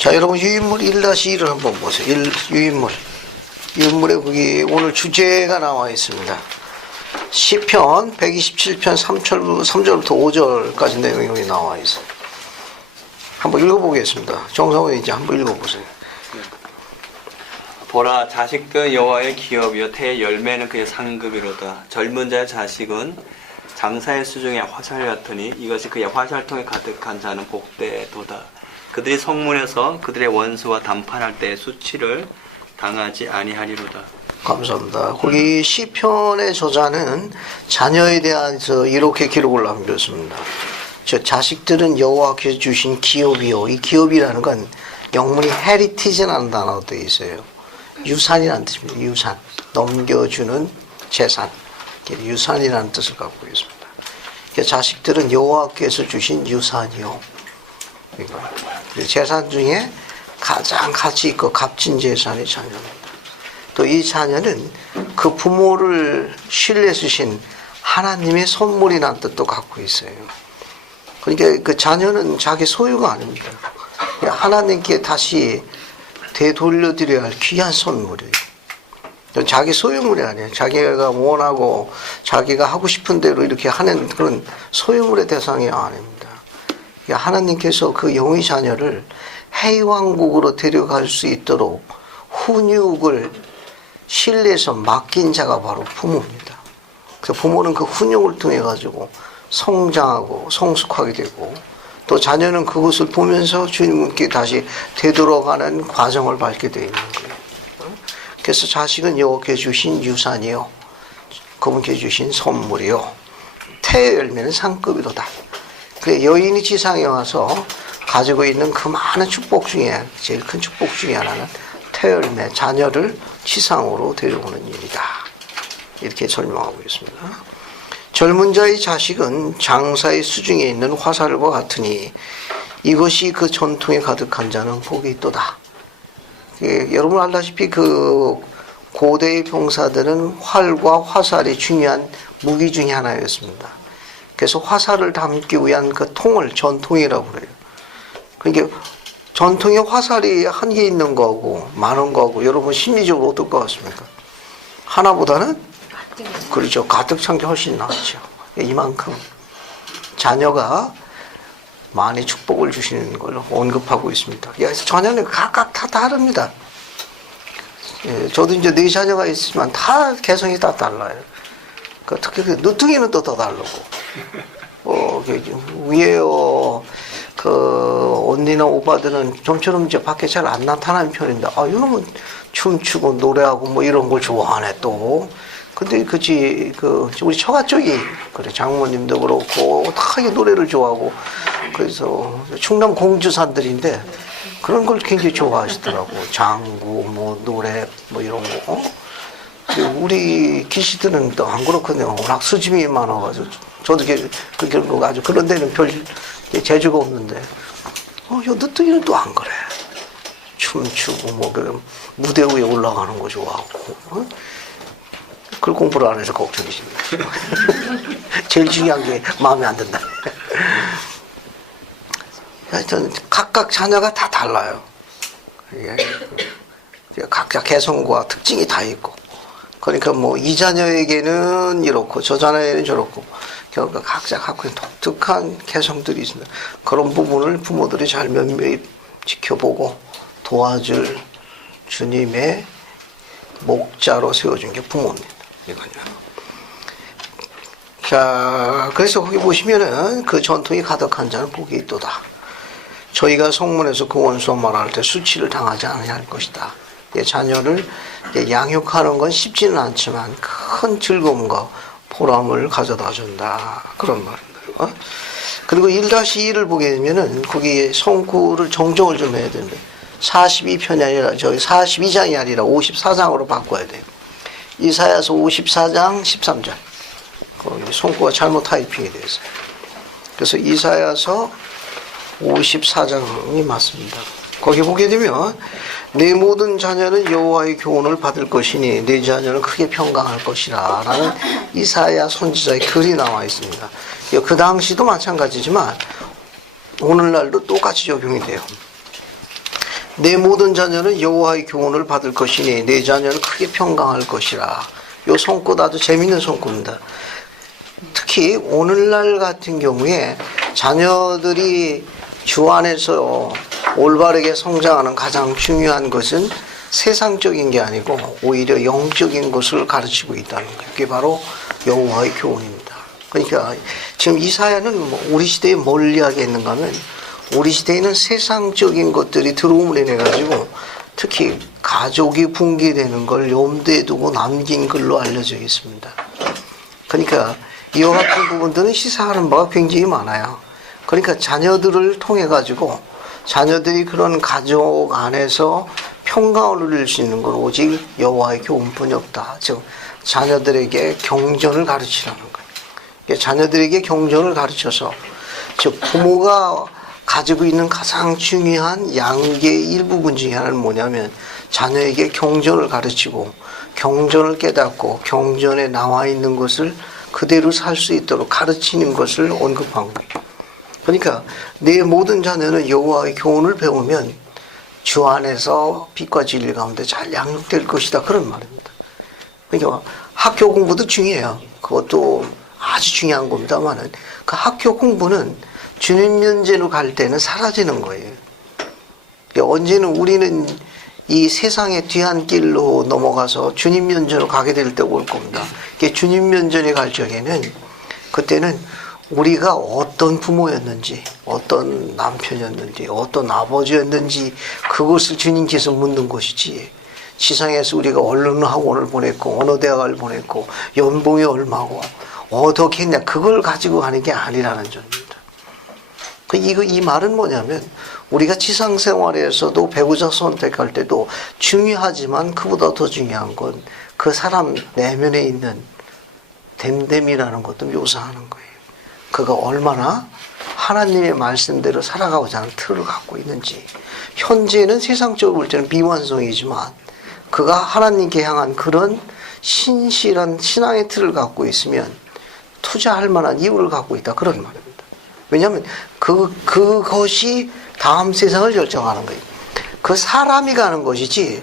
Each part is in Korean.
자, 여러분 유인물 1-1을 한번 보세요. 유인물. 유인물에 거기 오늘 주제가 나와 있습니다. 시편 127편 3절부터 5절까지 내용이 여기 나와 있어요. 한번 읽어보겠습니다. 정성은 이제 한번 읽어보세요. 보라, 자식들 여호와의 기업이요 태의 열매는 그의 상급이로다. 젊은 자의 자식은 장사의 수중에 화살 같으니 이것이 그의 화살통에 가득한 자는 복되도다. 그들이 성문에서 그들의 원수와 담판할 때의 수치를 당하지 아니하리로다. 감사합니다. 거기 시편의 저자는 자녀에 대해서 이렇게 기록을 남겼습니다. 저 자식들은 여호와께서 주신 기업이요. 이 기업이라는 건 영문이 heritage라는 단어도 되어 있어요. 유산이라는 뜻입니다. 유산. 넘겨주는 재산. 유산이라는 뜻을 갖고 있습니다. 자식들은 여호와께서 주신 유산이요. 재산 중에 가장 가치 있고 값진 재산이 자녀입니다. 또 이 자녀는 그 부모를 신뢰 주신 하나님의 선물이라는 뜻도 갖고 있어요. 그러니까 그 자녀는 자기 소유가 아닙니다. 하나님께 다시 되돌려드려야 할 귀한 선물이에요. 자기 소유물이 아니에요. 자기가 원하고 자기가 하고 싶은 대로 이렇게 하는 그런 소유물의 대상이 아닙니다. 하나님께서 그 영의 자녀를 해왕국으로 데려갈 수 있도록 훈육을 신뢰해서 맡긴 자가 바로 부모입니다. 그래서 부모는 그 훈육을 통해 가지고 성장하고 성숙하게 되고 또 자녀는 그것을 보면서 주님께 다시 되돌아가는 과정을 밟게 되어 있는 거예요. 그래서 자식은 여호와께 주신 유산이요, 그분께 주신 선물이요, 태의 열매는 상급이로다. 그 여인이 지상에 와서 가지고 있는 그 많은 축복 중에 제일 큰 축복 중에 하나는 태의 열매, 자녀를 지상으로 데려오는 일이다. 이렇게 설명하고 있습니다. 젊은 자의 자식은 장사의 수중에 있는 화살과 같으니 이것이 그 전통에 가득한 자는 복이 있도다. 여러분 알다시피 그 고대의 병사들은 활과 화살이 중요한 무기 중에 하나였습니다. 그래서 화살을 담기 위한 그 통을 전통이라고 그래요. 그러니까 전통에 화살이 한 개 있는 거하고 많은 거하고 여러분 심리적으로 어떨 것 같습니까? 하나보다는 그렇죠. 가득 찬 게 훨씬 낫죠. 이만큼 자녀가 많이 축복을 주시는 걸 언급하고 있습니다. 그래서 자녀는 각각 다 다릅니다. 예, 저도 이제 4자녀가 있지만 다 개성이 다 달라요. 특히 그 누뚱이는 또 더 다르고, 위에요, 언니나 오빠들은 좀처럼 이제 밖에 잘 안 나타나는 편인데, 이놈은 춤추고 노래하고 뭐 이런 걸 좋아하네, 또. 근데 우리 처가 쪽이, 그래, 장모님도 그렇고, 다 노래를 좋아하고, 그래서 충남 공주산들인데, 그런 걸 굉장히 좋아하시더라고. 장구, 뭐, 노래, 뭐 이런 거. 우리 기시들은 또 안 그렇거든요. 워낙 수집이 많아가지고. 저도 아주 그런 데는 별 재주가 없는데. 요 늦둥이는 또 안 그래. 춤추고, 뭐, 무대 위에 올라가는 거 좋아하고. 그걸 공부를 안 해서 걱정이십니다. 제일 중요한 게 마음에 안 든다. 하여튼, 각각 자녀가 다 달라요. 각자 개성과 특징이 다 있고. 그러니까 뭐 이 자녀에게는 이렇고 저 자녀에게는 저렇고 결국 각자 갖고 있는 독특한 개성들이 있습니다. 그런 부분을 부모들이 잘 면밀히 지켜보고 도와줄 주님의 목자로 세워준 게 부모입니다. 이거요. 자, 그래서 거기 보시면은 그 전통이 가득한 자는 복이 있도다. 저희가 성문에서 그 원수와 말할 때 수치를 당하지 않아야 할 것이다. 자녀를 양육하는 건 쉽지는 않지만 큰 즐거움과 보람을 가져다 준다. 그런 말입니다. 그리고 1-2를 보게 되면은 거기 성구를 정정을 좀 해야 됩니다. 42편이 아니라 42장이 아니라 54장으로 바꿔야 돼요. 이사야서 54장 13절. 거기 성구가 잘못 타이핑이 됐어요. 그래서 이사야서 54장이 맞습니다. 거기 보게 되면 내 모든 자녀는 여호와의 교훈을 받을 것이니 내 자녀는 크게 평강할 것이라 라는 이사야 선지자의 글이 나와 있습니다. 그 당시도 마찬가지지만 오늘날도 똑같이 적용이 돼요. 내 모든 자녀는 여호와의 교훈을 받을 것이니 내 자녀는 크게 평강할 것이라. 요 손꽃 아주 재밌는 손꽃입니다. 특히 오늘날 같은 경우에 자녀들이 주 안에서 올바르게 성장하는 가장 중요한 것은 세상적인 게 아니고 오히려 영적인 것을 가르치고 있다는 거예요. 그게 바로 여호와의 교훈입니다. 그러니까 지금 이사야는 우리 시대에 뭘 이야기했는가 하면 우리 시대에는 세상적인 것들이 들어옴을 인해 가지고 특히 가족이 붕괴되는 걸 염두에 두고 남긴 글로 알려져 있습니다. 그러니까 이와 같은 부분들은 시사하는 바가 굉장히 많아요. 그러니까 자녀들을 통해 가지고 자녀들이 그런 가족 안에서 평강을 누릴 수 있는 건 오직 여호와의 교훈뿐이 없다. 즉 자녀들에게 경전을 가르치라는 거예요. 자녀들에게 경전을 가르쳐서 즉 부모가 가지고 있는 가장 중요한 양계의 일부분 중에 하나는 뭐냐면 자녀에게 경전을 가르치고 경전을 깨닫고 경전에 나와 있는 것을 그대로 살 수 있도록 가르치는 것을 언급한 거예요. 그러니까 내 모든 자녀는 여호와의 교훈을 배우면 주 안에서 빛과 진리 가운데 잘 양육될 것이다. 그런 말입니다. 그러니까 학교 공부도 중요해요. 그것도 아주 중요한 겁니다만은 그 학교 공부는 주님 면제로 갈 때는 사라지는 거예요. 그러니까 언제는 우리는 이 세상의 뒤안길로 넘어가서 주님 면전으로 가게 될 때가 올 겁니다. 주님 면전에 갈 적에는 그때는 우리가 어떤 부모였는지, 어떤 남편이었는지, 어떤 아버지였는지 그것을 주님께서 묻는 것이지 지상에서 우리가 어느 학원을 보냈고 어느 대학을 보냈고 연봉이 얼마고 어떻게 했냐 그걸 가지고 가는 게 아니라는 점입니다. 이 말은 뭐냐면 우리가 지상생활에서도 배우자 선택할 때도 중요하지만 그보다 더 중요한 건 그 사람 내면에 있는 됨됨이라는 것도 묘사하는 거예요. 그가 얼마나 하나님의 말씀대로 살아가고자 하는 틀을 갖고 있는지. 현재는 세상적으로 볼 때는 비완성이지만 그가 하나님께 향한 그런 신실한 신앙의 틀을 갖고 있으면 투자할 만한 이유를 갖고 있다. 그런 말입니다. 왜냐하면 그것이 다음 세상을 결정하는 거예요. 그 사람이 가는 것이지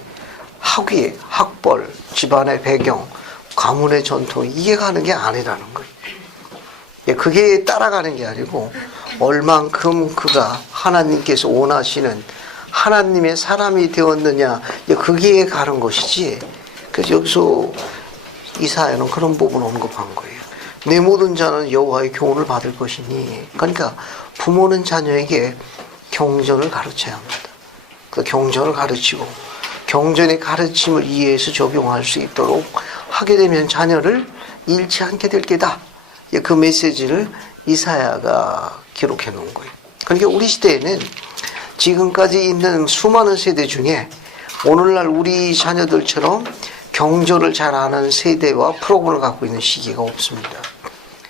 학위, 학벌, 집안의 배경, 가문의 전통 이게 가는 게 아니라는 거예요. 그게 따라가는 게 아니고 얼만큼 그가 하나님께서 원하시는 하나님의 사람이 되었느냐 그게 가는 것이지. 그래서 여기서 이사야는 그런 부분을 언급한 거예요. 내 모든 자는 여호와의 교훈을 받을 것이니. 그러니까 부모는 자녀에게 경전을 가르쳐야 합니다. 그 경전을 가르치고 경전의 가르침을 이해해서 적용할 수 있도록 하게 되면 자녀를 잃지 않게 될 게다. 그 메시지를 이사야가 기록해 놓은 거예요. 그러니까 우리 시대에는 지금까지 있는 수많은 세대 중에 오늘날 우리 자녀들처럼 경전을 잘 아는 세대와 프로그램을 갖고 있는 시기가 없습니다.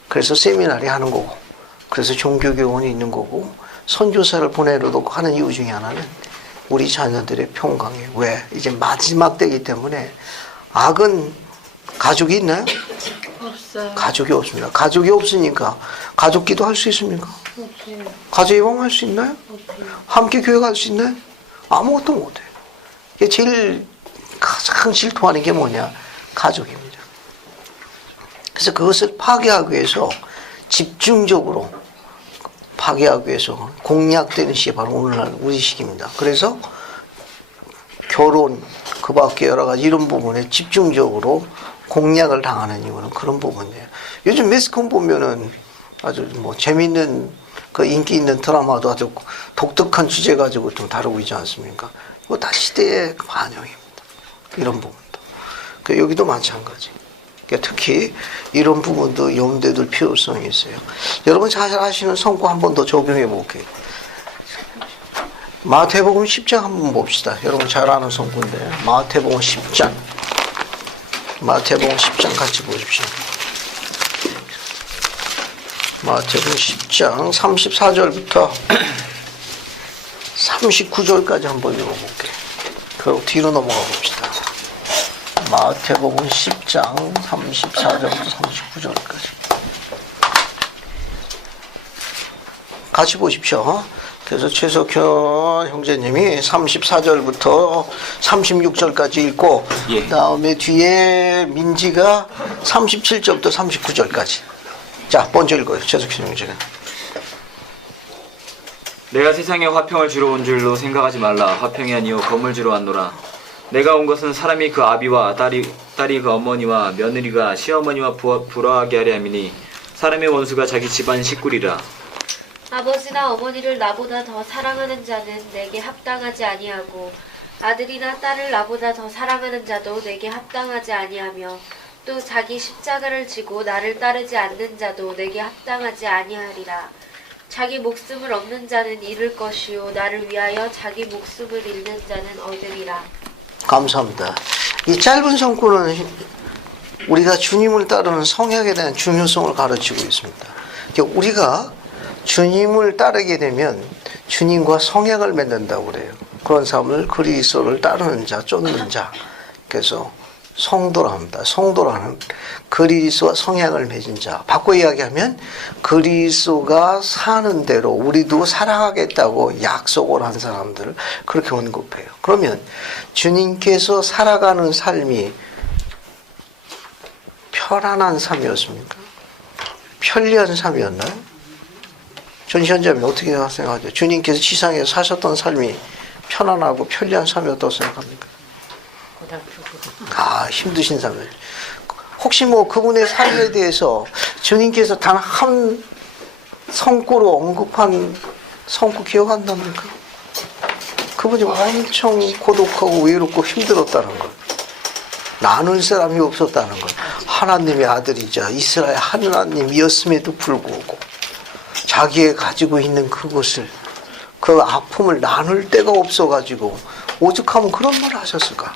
그래서 세미나리 하는 거고, 그래서 종교교원이 있는 거고, 선교사를 보내려고 하는 이유 중에 하나는 우리 자녀들의 평강이에요. 왜? 이제 마지막 때이기 때문에. 악은 가족이 있나요? 없어요. 가족이 없습니다. 가족이 없으니까 가족 기도 할 수 있습니까? 없어요. 가족 예방할 수 있나요? 없어요. 함께 교회 갈 수 있나요? 아무것도 못해요. 이게 제일 가장 질투하는 게 뭐냐? 가족입니다. 그래서 그것을 파괴하기 위해서 집중적으로 파괴하기 위해서 공략되는 시기 바로 오늘날 우리 시기입니다. 그래서 결혼, 그 밖에 여러 가지 이런 부분에 집중적으로 공략을 당하는 이유는 그런 부분이에요. 요즘 매스컴 보면은 아주 재밌는 그 인기 있는 드라마도 아주 독특한 주제 가지고 좀 다루고 있지 않습니까? 이거 다 시대의 반영입니다. 이런 부분도. 여기도 마찬가지. 특히 이런 부분도 염두에 둘 필요성이 있어요. 여러분 잘 아시는 성구 한 번 더 적용해 볼게요. 마태복음 10장 한번 봅시다. 여러분 잘 아는 성구인데 마태복음 10장. 마태복음 10장 같이 보십시오. 마태복음 10장 34절부터 39절까지 한번 읽어볼게요. 그리고 뒤로 넘어가 봅시다. 마태복음 10장 34절부터 39절까지 같이 보십시오. 그래서 최석현 형제님이 34절부터 36절까지 읽고 예. 그다음에 뒤에 민지가 37절부터 39절까지. 자, 먼저 읽어요. 최석현 형제가. 내가 세상에 화평을 주러 온 줄로 생각하지 말라. 화평이 아니요 검을 주러 왔노라. 내가 온 것은 사람이 그 아비와 딸이 그 어머니와 며느리가 시어머니와 불화하게 하려 함이니 사람의 원수가 자기 집안 식구리라. 아버지나 어머니를 나보다 더 사랑하는 자는 내게 합당하지 아니하고 아들이나 딸을 나보다 더 사랑하는 자도 내게 합당하지 아니하며 또 자기 십자가를 지고 나를 따르지 않는 자도 내게 합당하지 아니하리라. 자기 목숨을 얻는 자는 잃을 것이요 나를 위하여 자기 목숨을 잃는 자는 얻으리라. 감사합니다. 이 짧은 성구는 우리가 주님을 따르는 성약에 대한 중요성을 가르치고 있습니다. 우리가 주님을 따르게 되면 주님과 성약을 맺는다고 그래요. 그런 사람을 그리스도를 따르는 자, 쫓는 자. 그래서 성도라 합니다. 성도라는 그리스도와 성약을 맺은 자. 바꿔 이야기하면 그리스도가 사는 대로 우리도 살아가겠다고 약속을 한 사람들을 그렇게 언급해요. 그러면 주님께서 살아가는 삶이 편안한 삶이었습니까? 편리한 삶이었나요? 전시현자님 어떻게 생각하죠? 주님께서 지상에서 사셨던 삶이 편안하고 편리한 삶이었다고 생각합니까? 힘드신 삶을. 혹시 그분의 삶에 대해서 주님께서 단 한 성구로 언급한 성구 기억 안 납니까? 그분이 엄청 고독하고 외롭고 힘들었다는 것. 나눌 사람이 없었다는 것. 하나님의 아들이자 이스라엘 하나님이었음에도 불구하고 자기의 가지고 있는 그것을, 그 아픔을 나눌 데가 없어가지고 오죽하면 그런 말을 하셨을까?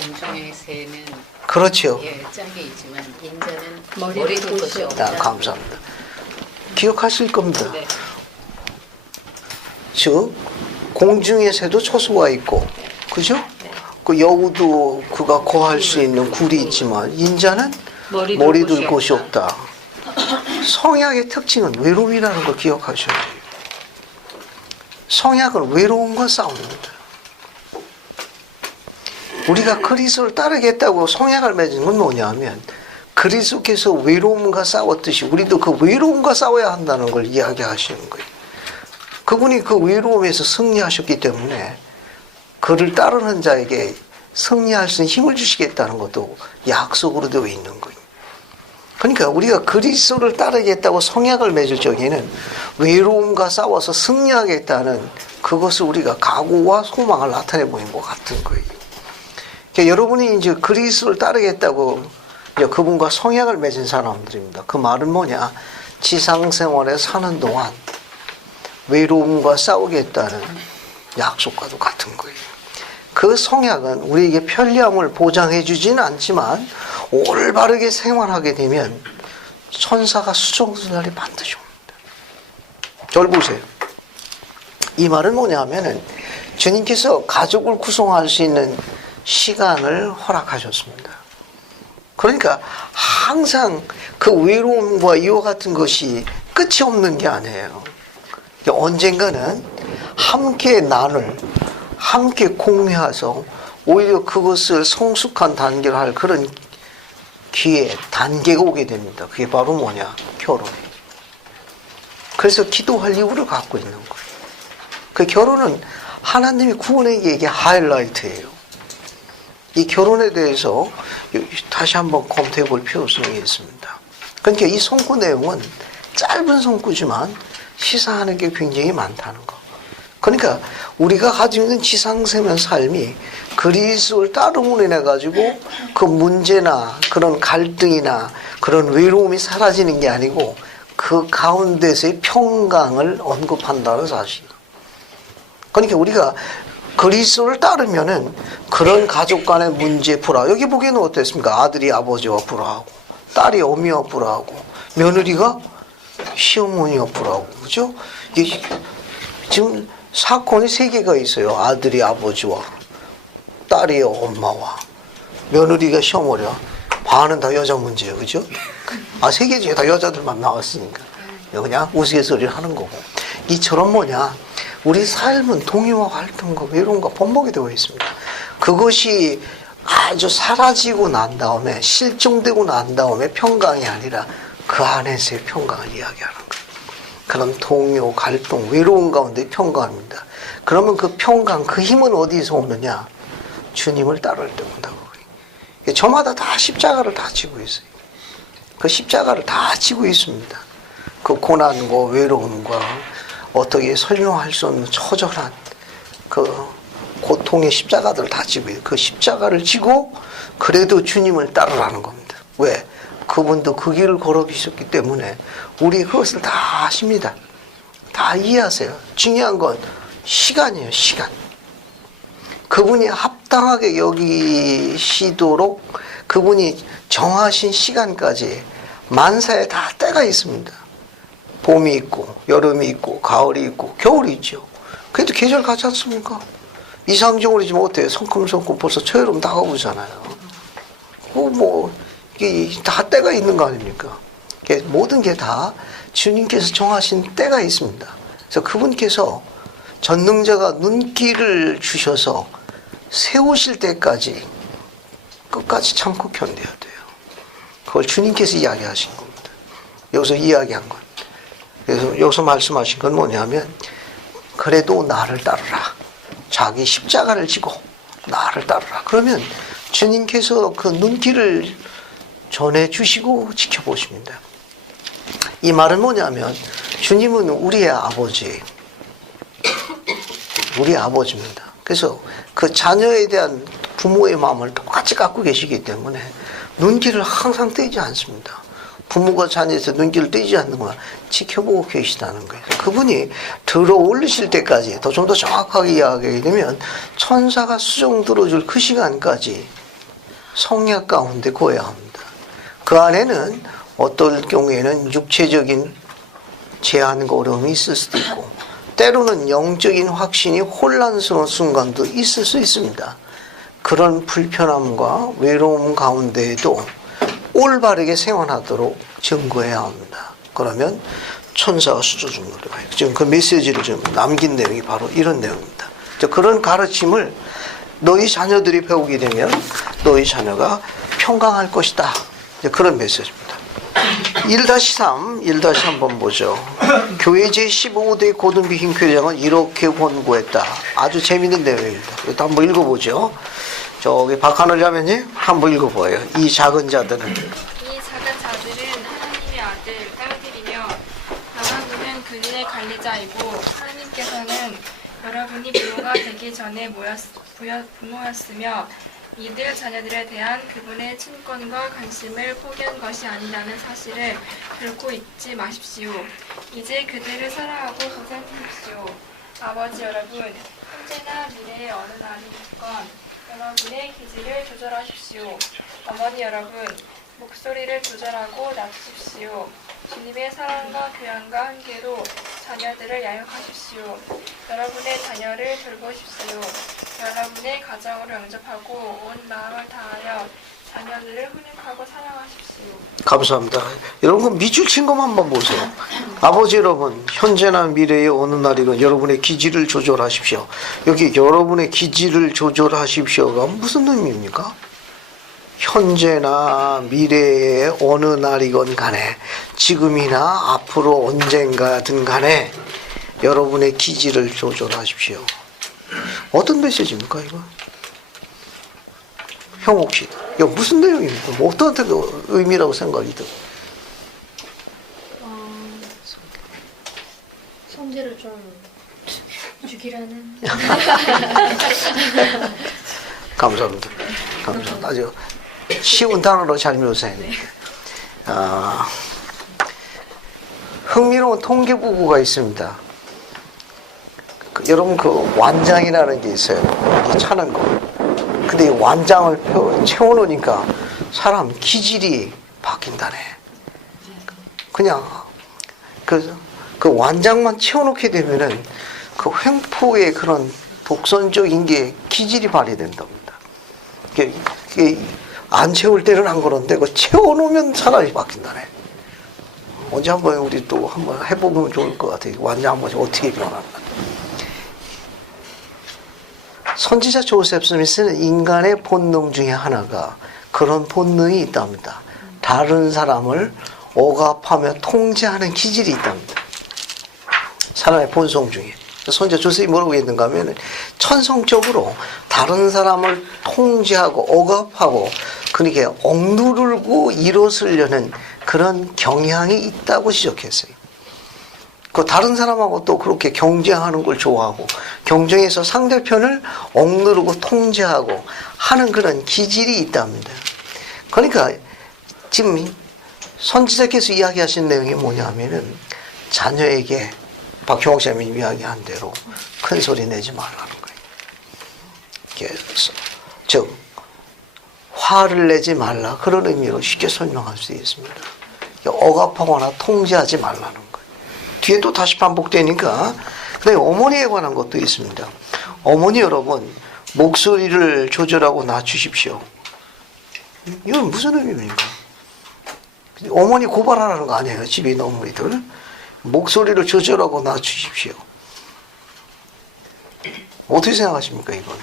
공중의 새는 그렇죠. 짝이 있지만 인자는 머리 둘 곳이 없다. 감사합니다. 기억하실 겁니다. 네. 즉 공중의 새도 초소가 있고, 그죠? 그 여우도 그가 거할 수 있는 굴이 있지만 인자는 머리 둘 곳이 없다. 성약의 특징은 외로움이라는 걸 기억하셔야 돼요. 성약은 외로움과 싸웁니다. 우리가 그리스도를 따르겠다고 성약을 맺은 건 뭐냐면 그리스도께서 외로움과 싸웠듯이 우리도 그 외로움과 싸워야 한다는 걸 이야기하시는 거예요. 그분이 그 외로움에서 승리하셨기 때문에 그를 따르는 자에게 승리할 수 있는 힘을 주시겠다는 것도 약속으로 되어 있는 거예요. 그러니까 우리가 그리스도를 따르겠다고 성약을 맺을 적에는 외로움과 싸워서 승리하겠다는 그것을 우리가 각오와 소망을 나타내 보이는 것 같은 거예요. 그러니까 여러분이 이제 그리스도를 따르겠다고 이제 그분과 성약을 맺은 사람들입니다. 그 말은 뭐냐? 지상생활에 사는 동안 외로움과 싸우겠다는 약속과도 같은 거예요. 그 성약은 우리에게 편리함을 보장해 주지는 않지만 올바르게 생활하게 되면 천사가 수종수달이 반드시 옵니다. 저를 보세요. 이 말은 뭐냐 하면은 주님께서 가족을 구성할 수 있는 시간을 허락하셨습니다. 그러니까 항상 그 외로움과 이와 같은 것이 끝이 없는 게 아니에요. 언젠가는 함께 나눌, 함께 공유해서 오히려 그것을 성숙한 단계를 할 그런 기회, 단계가 오게 됩니다. 그게 바로 뭐냐? 결혼이에요. 그래서 기도할 이유를 갖고 있는 거예요. 그 결혼은 하나님이 구원의 얘기 하이라이트예요. 이 결혼에 대해서 다시 한번 검토해 볼 필요성이 있습니다. 그러니까 이 성구 내용은 짧은 성구지만 시사하는 게 굉장히 많다는 거. 그러니까 우리가 가지고 있는 지상생활 삶이 그리스도를 따름으로 인해 가지고 그 문제나 그런 갈등이나 그런 외로움이 사라지는 게 아니고 그 가운데서의 평강을 언급한다는 사실. 그러니까 우리가 그리스도를 따르면은 그런 가족 간의 문제 불화. 여기 보기에는 어땠습니까? 아들이 아버지와 불화하고, 딸이 어미와 불화하고, 며느리가 시어머니와 불화하고, 그죠? 지금 사건이 세 개가 있어요. 아들이 아버지와, 딸이 엄마와, 며느리가 시어머니와. 반은 다 여자 문제예요, 그죠? 세 개 중에 다 여자들만 나왔으니까 그냥 우스갯소리를 하는 거고. 이처럼 뭐냐? 우리 삶은 동요와 갈등과 외로움과 번복이 되어 있습니다. 그것이 아주 사라지고 난 다음에, 실종되고 난 다음에 평강이 아니라 그 안에서의 평강을 이야기하는 거예요. 그런 동요, 갈등, 외로움 가운데 평강입니다. 그러면 그 평강, 그 힘은 어디서 오느냐? 주님을 따를 때 온다고. 저마다 다 십자가를 다 지고 있어요. 그 십자가를 다 지고 있습니다. 그 고난과 외로움과 어떻게 설명할 수 없는 처절한 그 고통의 십자가들을 다 지고 있어요. 그 십자가를 지고 그래도 주님을 따르라는 겁니다. 왜? 그분도 그 길을 걸어주셨기 때문에 우리 그것을 다 아십니다. 다 이해하세요. 중요한 건 시간이에요. 시간. 그분이 합당하게 여기시도록 그분이 정하신 시간까지 만사에 다 때가 있습니다. 봄이 있고 여름이 있고 가을이 있고 겨울이 있죠. 그래도 계절 가지 않습니까? 이상적으로 지금 어때요? 성큼성큼 벌써 초여름 다가오잖아요. 이게 다 때가 있는 거 아닙니까? 모든 게 다 주님께서 정하신 때가 있습니다. 그래서 그분께서 전능자가 눈길을 주셔서 세우실 때까지 끝까지 참고 견뎌야 돼요. 그걸 주님께서 이야기하신 겁니다. 여기서 이야기한 것. 그래서 여기서 말씀하신 건 뭐냐면 그래도 나를 따르라. 자기 십자가를 지고 나를 따르라. 그러면 주님께서 그 눈길을 전해주시고 지켜보십니다. 이 말은 뭐냐면 주님은 우리의 아버지, 우리 아버지입니다. 그래서 그 자녀에 대한 부모의 마음을 똑같이 갖고 계시기 때문에 눈길을 항상 떼지 않습니다. 부모가 자녀에서 눈길을 떼지 않는 건 지켜보고 계시다는 거예요. 그분이 들어 올리실 때까지 좀 더 정확하게 이야기하게 되면 천사가 수종 들어줄 그 시간까지 성약 가운데 거해야 합니다. 그 안에는 어떨 경우에는 육체적인 제한과 어려움이 있을 수도 있고 때로는 영적인 확신이 혼란스러운 순간도 있을 수 있습니다. 그런 불편함과 외로움 가운데에도 올바르게 생활하도록 증거해야 합니다. 그러면 천사가 수조중 노래가요. 지금 그 메시지를 좀 남긴 내용이 바로 이런 내용입니다. 그런 가르침을 너희 자녀들이 배우게 되면 너희 자녀가 평강할 것이다. 그런 메시지입니다. 1-3 한번 보죠. 교회 제15대 고등비행 교장은 이렇게 권고했다. 아주 재밌는 내용입니다. 이것도 한번 읽어보죠. 저기 박하늘 자매님 한번 읽어봐요. 이 작은 자들은 이 작은 자들은 하나님의 아들, 딸들이며 여러분은 그들의 관리자이고 하나님께서는 여러분이 부모가 되기 전에 부모였으며 이들 자녀들에 대한 그분의 친권과 관심을 포기한 것이 아니라는 사실을 결코 잊지 마십시오. 이제 그들을 사랑하고 보살피십시오. 아버지 여러분, 현재나 미래의 어느 날이건 여러분의 기질을 조절하십시오. 어머니 여러분, 목소리를 조절하고 낮추십시오. 주님의 사랑과 교양과 한계로 자녀들을 양육하십시오. 여러분의 자녀를 돌보십시오. 여러분의 가정으로 영접하고 온 마음을 다하여 자녀들을 훈육하고 사랑하십시오. 감사합니다. 여러분 밑줄 친 것만 한번 보세요. 아버지 여러분, 현재나 미래의 어느 날이건 여러분의 기질을 조절하십시오. 여기 여러분의 기질을 조절하십시오가 무슨 의미입니까? 현재나 미래의 어느 날이건 간에 지금이나 앞으로 언젠가든 간에 여러분의 기질을 조절하십시오. 어떤 메시지입니까 이거? 형 혹시 이거 무슨 내용입니까? 뭐 어떤 의미라고 생각이 들어요? 성질을 좀 죽이라는. 감사합니다. 감사합니다. 아주 쉬운 단어로 잘 묘사했네요. 흥미로운 통계 보고가 있습니다. 여러분 그 완장이라는 게 있어요. 이렇게 차는 거. 근데 이 완장을 채워놓으니까 사람 기질이 바뀐다네. 그냥 그 완장만 채워놓게 되면은 그 횡포의 그런 독선적인 게 기질이 발휘된답니다. 이게 안 채울 때는 안 그런데 그 채워놓으면 사람이 바뀐다네. 언제 한번 우리 또 한번 해보면 좋을 것 같아요. 완장 한 번씩 어떻게 변하나. 선지자 조셉 스미스는 인간의 본능 중에 하나가 그런 본능이 있답니다. 다른 사람을 억압하며 통제하는 기질이 있답니다. 사람의 본성 중에. 선지자 조셉이 뭐라고 했는가 하면 천성적으로 다른 사람을 통제하고 억압하고 그렇게 억누르고 일어서려는 그런 경향이 있다고 지적했어요. 그 다른 사람하고 또 그렇게 경쟁하는 걸 좋아하고 경쟁에서 상대편을 억누르고 통제하고 하는 그런 기질이 있답니다. 그러니까 지금 선지자께서 이야기하신 내용이 뭐냐면은 자녀에게 박형옥 장님이 이야기한 대로 큰 소리 내지 말라는 거예요. 그래서 즉 화를 내지 말라 그런 의미로 쉽게 설명할 수 있습니다. 억압하거나 통제하지 말라는 거예요. 뒤에 또 다시 반복되니까. 근데 어머니에 관한 것도 있습니다. 어머니 여러분 목소리를 조절하고 낮추십시오. 이건 무슨 의미입니까? 어머니 고발하라는 거 아니에요. 집에 있는 어머니들 목소리를 조절하고 낮추십시오. 어떻게 생각하십니까 이건?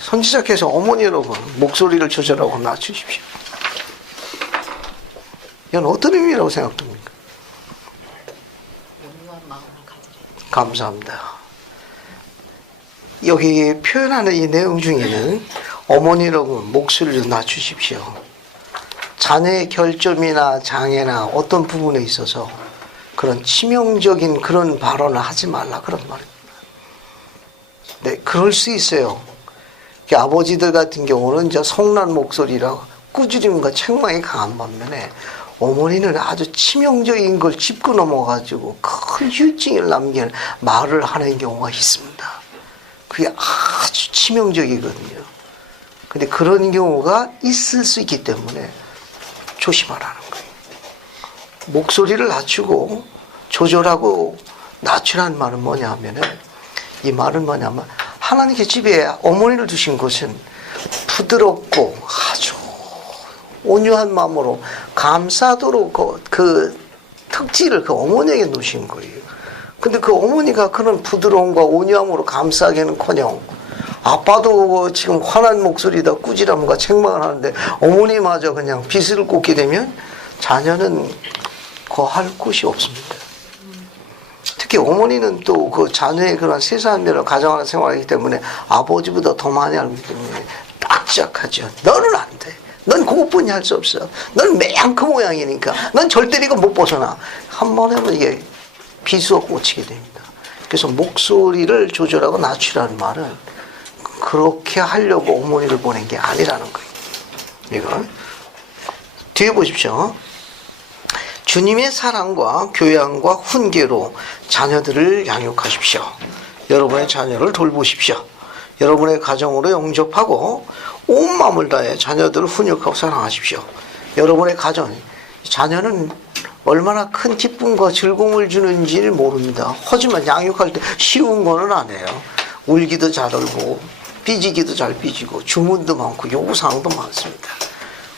선지자께서 어머니 여러분 목소리를 조절하고 낮추십시오. 이건 어떤 의미라고 생각됩니까? 온유한 마음을 가지라. 감사합니다. 여기 표현하는 이 내용 중에는 어머니 여러분 목소리를 낮추십시오. 자녀의 결점이나 장애나 어떤 부분에 있어서 그런 치명적인 그런 발언을 하지 말라 그런 말입니다. 네, 그럴 수 있어요. 아버지들 같은 경우는 이제 성난 목소리라 꾸지림과 책망이 강한 반면에 어머니는 아주 치명적인 걸 짚고 넘어가지고 큰 후유증을 남기는 말을 하는 경우가 있습니다. 그게 아주 치명적이거든요. 근데 그런 경우가 있을 수 있기 때문에 조심하라는 거예요. 목소리를 낮추고 조절하고 낮추라는 말은 뭐냐 하면은 이 말은 뭐냐면 하나님께 집에 어머니를 두신 것은 부드럽고 아주 온유한 마음으로 감싸도록 그 특질을 그 어머니에게 놓으신 거예요. 근데 그 어머니가 그런 부드러움과 온유함으로 감싸기는커녕 아빠도 지금 화난 목소리다 꾸지람과 책망을 하는데 어머니마저 그냥 빗을 꽂게 되면 자녀는 거할 곳이 없습니다. 특히 어머니는 또 그 자녀의 그런 세상을 가정하는 생활이기 때문에 아버지보다 더 많이 알기 때문에 딱딱하죠. 너는 안 돼. 넌 그것뿐이 할 수 없어. 넌 매양 그 모양이니까. 넌 절대 이거 못 벗어나. 한 번 하면 이게 비수가 꽂히게 됩니다. 그래서 목소리를 조절하고 낮추라는 말은 그렇게 하려고 어머니를 보낸 게 아니라는 거예요. 이거 뒤에 보십시오. 주님의 사랑과 교양과 훈계로 자녀들을 양육하십시오. 여러분의 자녀를 돌보십시오. 여러분의 가정으로 영접하고 온 마음을 다해 자녀들을 훈육하고 사랑하십시오. 여러분의 가정, 자녀는 얼마나 큰 기쁨과 즐거움을 주는지를 모릅니다. 하지만 양육할 때 쉬운 거는 아니에요. 울기도 잘 울고 삐지기도 잘 삐지고 주문도 많고 요구사항도 많습니다.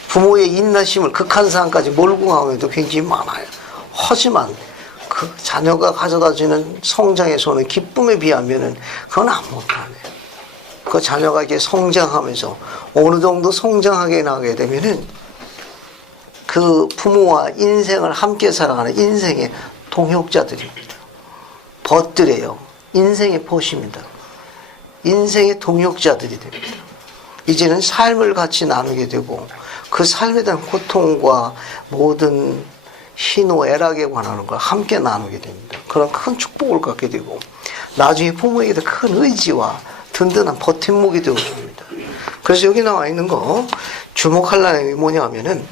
부모의 인내심을 극한사항까지 몰고 가면도 굉장히 많아요. 하지만 그 자녀가 가져다주는 성장에서는 기쁨에 비하면은 그건 아무것도 아니에요. 그 자녀가 이렇게 성장하면서 어느 정도 성장하게 나가게 되면은 그 부모와 인생을 함께 살아가는 인생의 동역자들입니다. 벗들이에요. 인생의 벗입니다. 인생의 동역자들이 됩니다. 이제는 삶을 같이 나누게 되고 그 삶에 대한 고통과 모든 희노 애락에 관한 걸 함께 나누게 됩니다. 그런 큰 축복을 갖게 되고 나중에 부모에게도 큰 의지와 든든한 버팀목이 되어줍니다. 그래서 여기 나와 있는 거 주목할 내용이 뭐냐 하면은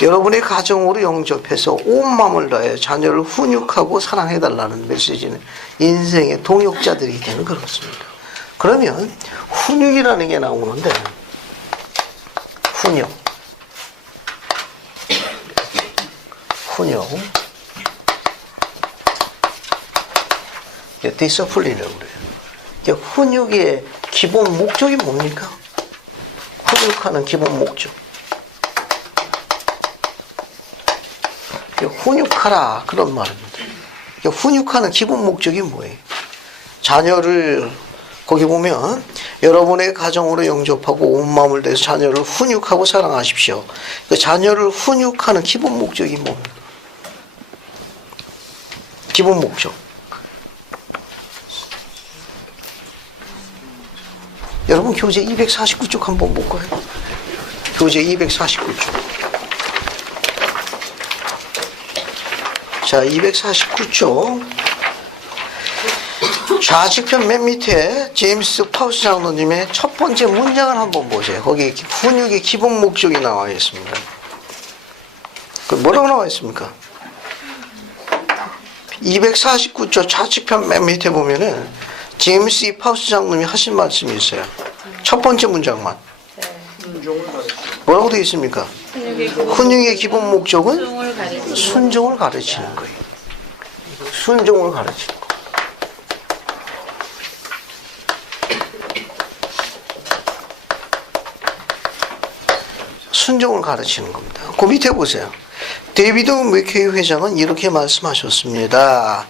여러분의 가정으로 영접해서 온 마음을 다해 자녀를 훈육하고 사랑해달라는 메시지는 인생의 동역자들이기 때문에 그렇습니다. 그러면 훈육이라는 게 나오는데 훈육 디서플린이라고 그래요. 훈육의 기본 목적이 뭡니까? 훈육하는 기본 목적. 훈육하라 그런 말입니다. 훈육하는 기본 목적이 뭐예요? 자녀를 거기 보면 여러분의 가정으로 영접하고 온 마음을 다해서 자녀를 훈육하고 사랑하십시오. 그 자녀를 훈육하는 기본 목적이 뭡니까? 기본 목적. 여러분 교재 249쪽 한번 볼까요? 교재 249쪽. 자, 249쪽. 좌측편 맨 밑에 제임스 파우스 장로님의 첫 번째 문장을 한번 보세요. 거기 훈육의 기본 목적이 나와 있습니다. 그 뭐라고 나와 있습니까? 249쪽 좌측편 맨 밑에 보면은 제임스 이 파우스 장로님이 하신 말씀이 있어요. 첫 번째 문장만. 뭐라고 되어 있습니까? 훈육의 기본 목적은 순종을 가르치는 거예요. 순종을 가르치는 거. 순종을 가르치는 겁니다. 그 밑에 보세요. 데이비드 맥케이 회장은 이렇게 말씀하셨습니다.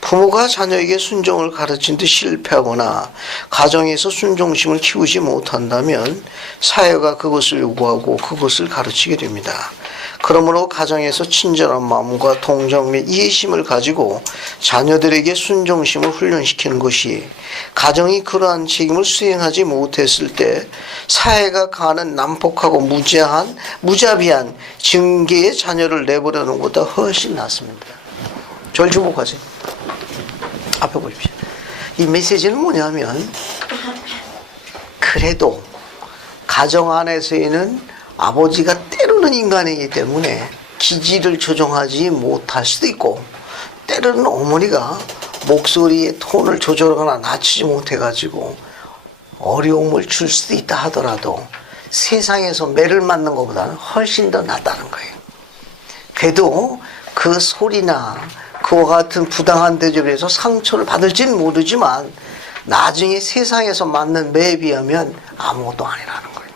부모가 자녀에게 순종을 가르친 듯 실패하거나 가정에서 순종심을 키우지 못한다면 사회가 그것을 요구하고 그것을 가르치게 됩니다. 그러므로 가정에서 친절한 마음과 동정 및 이해심을 가지고 자녀들에게 순종심을 훈련시키는 것이 가정이 그러한 책임을 수행하지 못했을 때 사회가 가하는 난폭하고 무자비한 징계의 자녀를 내버려놓은 것보다 훨씬 낫습니다. 저를 주목하세요. 앞에 보십시오. 이 메시지는 뭐냐면 그래도 가정 안에서는 아버지가 때로는 인간이기 때문에 기질을 조정하지 못할 수도 있고 때로는 어머니가 목소리의 톤을 조절하거나 낮추지 못해가지고 어려움을 줄 수도 있다 하더라도 세상에서 매를 맞는 것보다는 훨씬 더 낫다는 거예요. 그래도 그 소리나 그와 같은 부당한 대접에서 상처를 받을지는 모르지만 나중에 세상에서 맞는 매에 비하면 아무것도 아니라는 거예요.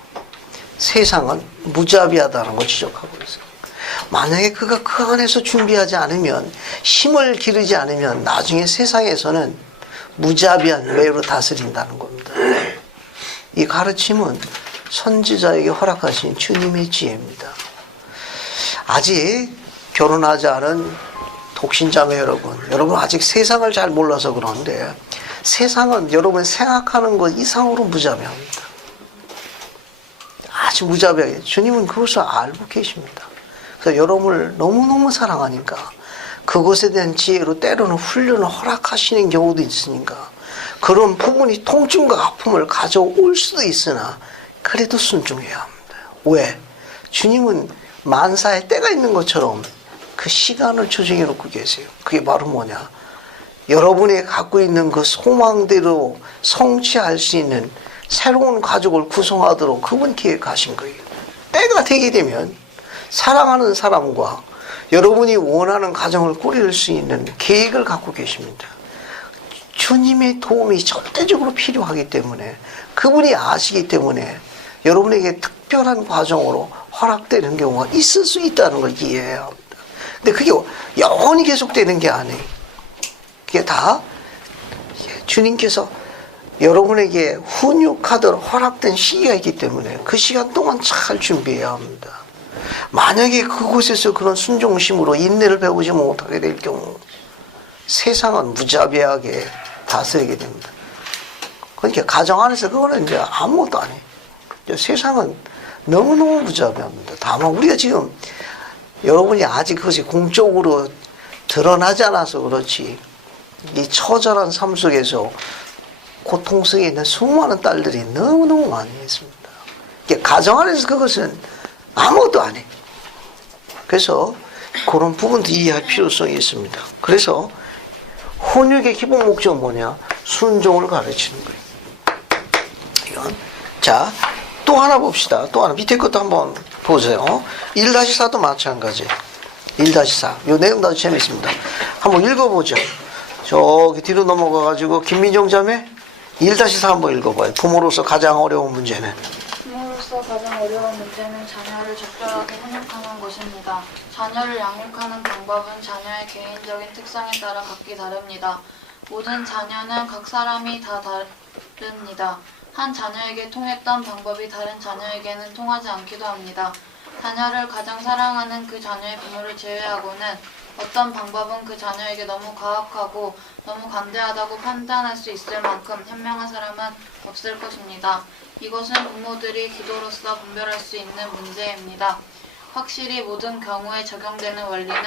세상은 무자비하다는 걸 지적하고 있어요. 만약에 그가 그 안에서 준비하지 않으면 힘을 기르지 않으면 나중에 세상에서는 무자비한 매로 다스린다는 겁니다. 이 가르침은 선지자에게 허락하신 주님의 지혜입니다. 아직 결혼하지 않은 독신자매 여러분 아직 세상을 잘 몰라서 그러는데 세상은 여러분 생각하는 것 이상으로 무자비합니다. 아주 무자비하게 주님은 그것을 알고 계십니다. 그래서 여러분을 너무너무 사랑하니까 그것에 대한 지혜로 때로는 훈련을 허락하시는 경우도 있으니까 그런 부분이 통증과 아픔을 가져올 수도 있으나 그래도 순종해야 합니다. 왜? 주님은 만사에 때가 있는 것처럼 그 시간을 조정해 놓고 계세요. 그게 바로 뭐냐? 여러분이 갖고 있는 그 소망대로 성취할 수 있는 새로운 가족을 구성하도록 그분 계획하신 거예요. 때가 되게 되면 사랑하는 사람과 여러분이 원하는 가정을 꾸릴 수 있는 계획을 갖고 계십니다. 주님의 도움이 절대적으로 필요하기 때문에 그분이 아시기 때문에 여러분에게 특별한 과정으로 허락되는 경우가 있을 수 있다는 걸 이해해야 합니다. 근데 그게 영원히 계속되는 게 아니에요. 그게 다 주님께서 여러분에게 훈육하도록 허락된 시기가 있기 때문에 그 시간 동안 잘 준비해야 합니다. 만약에 그곳에서 그런 순종심으로 인내를 배우지 못하게 될 경우 세상은 무자비하게 다스리게 됩니다. 그러니까 가정 안에서 그거는 이제 아무것도 아니에요. 세상은 너무너무 무자비합니다. 다만 우리가 지금 여러분이 아직 그것이 공적으로 드러나지 않아서 그렇지 이 처절한 삶 속에서 고통 속에 있는 수많은 딸들이 너무너무 많이 있습니다. 가정 안에서 그것은 아무것도 아니에요. 그래서 그런 부분도 이해할 필요성이 있습니다. 그래서 훈육의 기본 목적은 뭐냐? 순종을 가르치는 거예요. 이건. 자, 또 하나 봅시다. 또 하나. 밑에 것도 한번 보세요. 1-4도 마찬가지. 1-4. 이 내용도 아주 재밌습니다. 한번 읽어보죠. 저기 뒤로 넘어가가지고 김민정 자매 1-4 한번 읽어봐요. 부모로서 가장 어려운 문제는. 부모로서 가장 어려운 문제는 자녀를 적절하게 훈육하는 것입니다. 자녀를 양육하는 방법은 자녀의 개인적인 특성에 따라 각기 다릅니다. 모든 자녀는 각 사람이 다 다릅니다. 한 자녀에게 통했던 방법이 다른 자녀에게는 통하지 않기도 합니다. 자녀를 가장 사랑하는 그 자녀의 부모를 제외하고는 어떤 방법은 그 자녀에게 너무 가혹하고 너무 관대하다고 판단할 수 있을 만큼 현명한 사람은 없을 것입니다. 이것은 부모들이 기도로서 분별할 수 있는 문제입니다. 확실히 모든 경우에 적용되는 원리는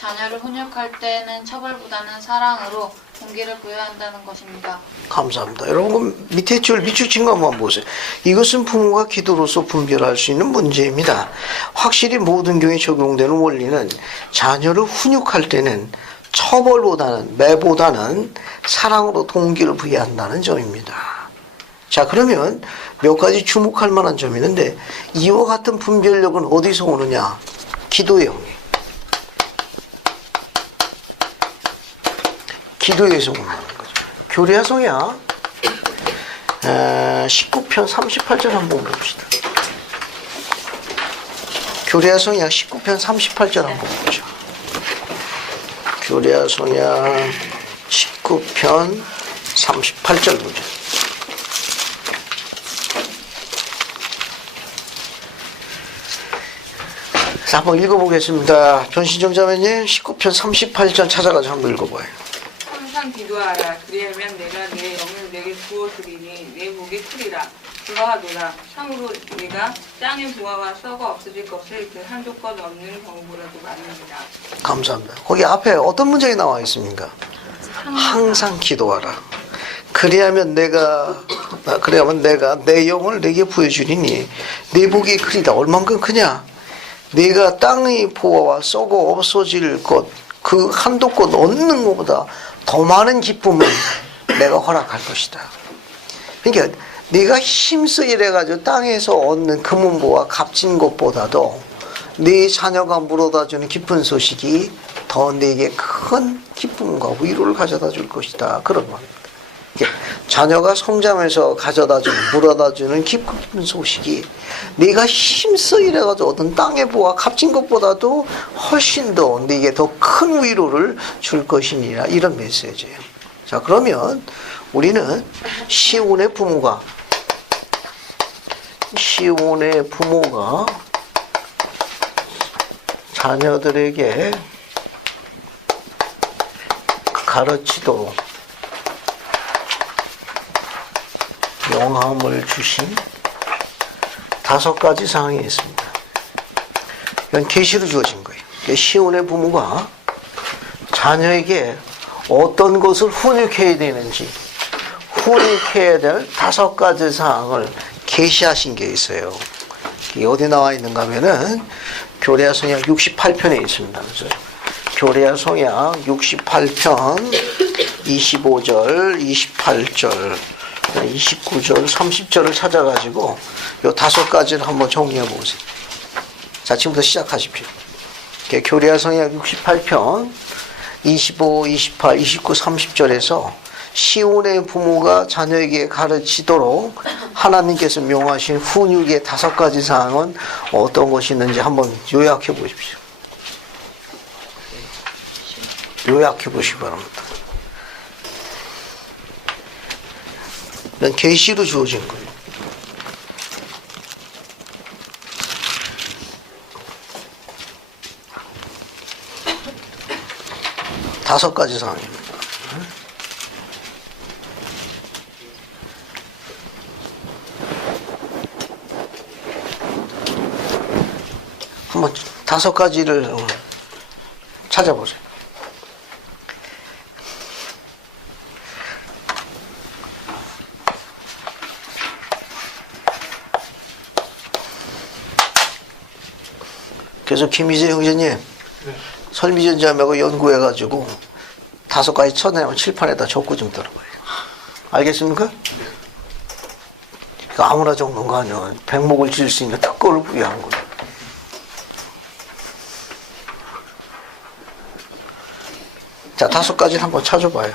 자녀를 훈육할 때는 처벌보다는 사랑으로 동기를 부여해야 한다는 것입니다. 감사합니다. 여러분 밑에 줄 밑줄친 거 한번 보세요. 이것은 부모가 기도로서 분별할 수 있는 문제입니다. 확실히 모든 경우에 적용되는 원리는 자녀를 훈육할 때는 처벌보다는 매보다는 사랑으로 동기를 부여한다는 점입니다. 자, 그러면 몇 가지 주목할 만한 점이 있는데 이와 같은 분별력은 어디서 오느냐? 기도의 영역. 기도에서 온다는 거죠. 교리야성야 19편 38절 한번 봅시다. 교리야성야 19편 38절 한번 보죠. 교리야성야 19편 38절 보죠. 자, 한번 읽어보겠습니다. 변신정자매님 19편 38절 찾아가지고 한번 읽어봐요. 항상 기도하라. 그리하면 내가 내 영을 내게 부어주리니 내 복이 크리라. 그러하도다. 참으로 내가 땅의 부하가 썩어 없어질 것을 그 한도 것 없는 경우보라도 많습니다. 감사합니다. 거기 앞에 어떤 문장이 나와 있습니까? 항상 기도하라. 그리하면 내가 내 영을 내게 부어주리니 내 복이 크리다. 얼만큼 크냐? 내가 땅의 보화와 썩어 없어질 것, 그 한도껏 얻는 것보다 더 많은 기쁨을 내가 허락할 것이다. 그러니까 네가 힘써 일해가지고 땅에서 얻는 금은보화 값진 것보다도 네 자녀가 물어다주는 기쁜 소식이 더 내게 큰 기쁨과 위로를 가져다 줄 것이다. 그런 말입니다. 자녀가 성장해서 가져다주는 물어다주는 기쁜 소식이 네가 힘써 일해가지고 얻은 땅의 보화 값진 것보다도 훨씬 더 네게 더 큰 위로를 줄 것이니라. 이런 메시지예요. 자, 그러면 우리는 시온의 부모가 자녀들에게 가르치도록 영함을 주신 5가지 사항이 있습니다. 이건 계시로 주어진 거예요. 시온의 부모가 자녀에게 어떤 것을 훈육해야 되는지, 훈육해야 될 5가지 사항을 계시하신 게 있어요. 이게 어디 나와 있는가 하면은 교레아 성약 68편에 있습니다. 그래서 교레아 성약 68편 25절, 28절, 29절, 30절을 찾아가지고 요 5가지를 한번 정리해 보세요. 자, 지금부터 시작하십시오. 교레아 성약 68편 25, 28, 29, 30절에서 시온의 부모가 자녀에게 가르치도록 하나님께서 명하신 훈육의 5가지 사항은 어떤 것이 있는지 한번 요약해 보십시오. 요약해 보시기 바랍니다. 이건 계시로 주어진 거예요. 다섯 가지 사항입니다. 한번 5가지를 찾아보세요. 그래서 김희재 형제님, 설미전자매하고 연구해가지고 5가지 쳐내면 칠판에다 적고 좀 들어봐요. 알겠습니까? 아무나 적는 거 아니야. 백목을 지을 수 있는 특권을 부여한 거예요. 자, 5가지를 한번 찾아봐요.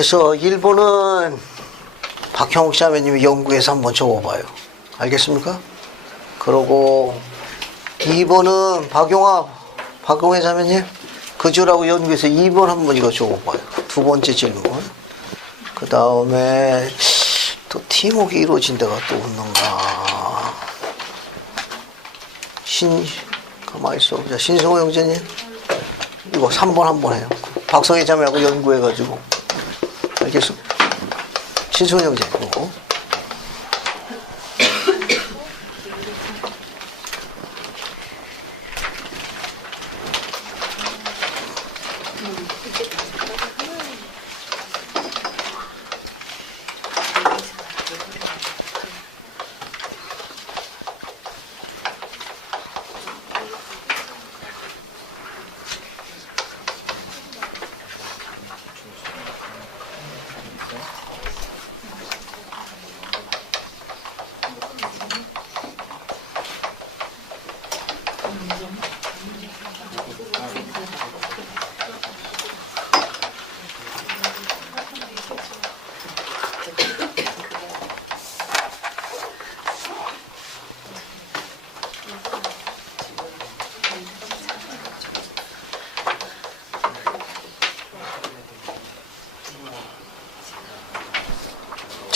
그래서 1번은 박형욱 자매님이 연구해서 한번 적어봐요. 알겠습니까? 그러고 2번은 박용혜 자매님 그주라고 연구해서 2번 한번 이거 적어봐요. 두 번째 질문. 그 다음에 또 팀워크 이루어진 데가 또 없는가. 가만히 있어보자. 신성호 형제님 이거 3번 한번 해요. 박성희 자매하고 연구해가지고. 알겠어? 신성호 형제 이거.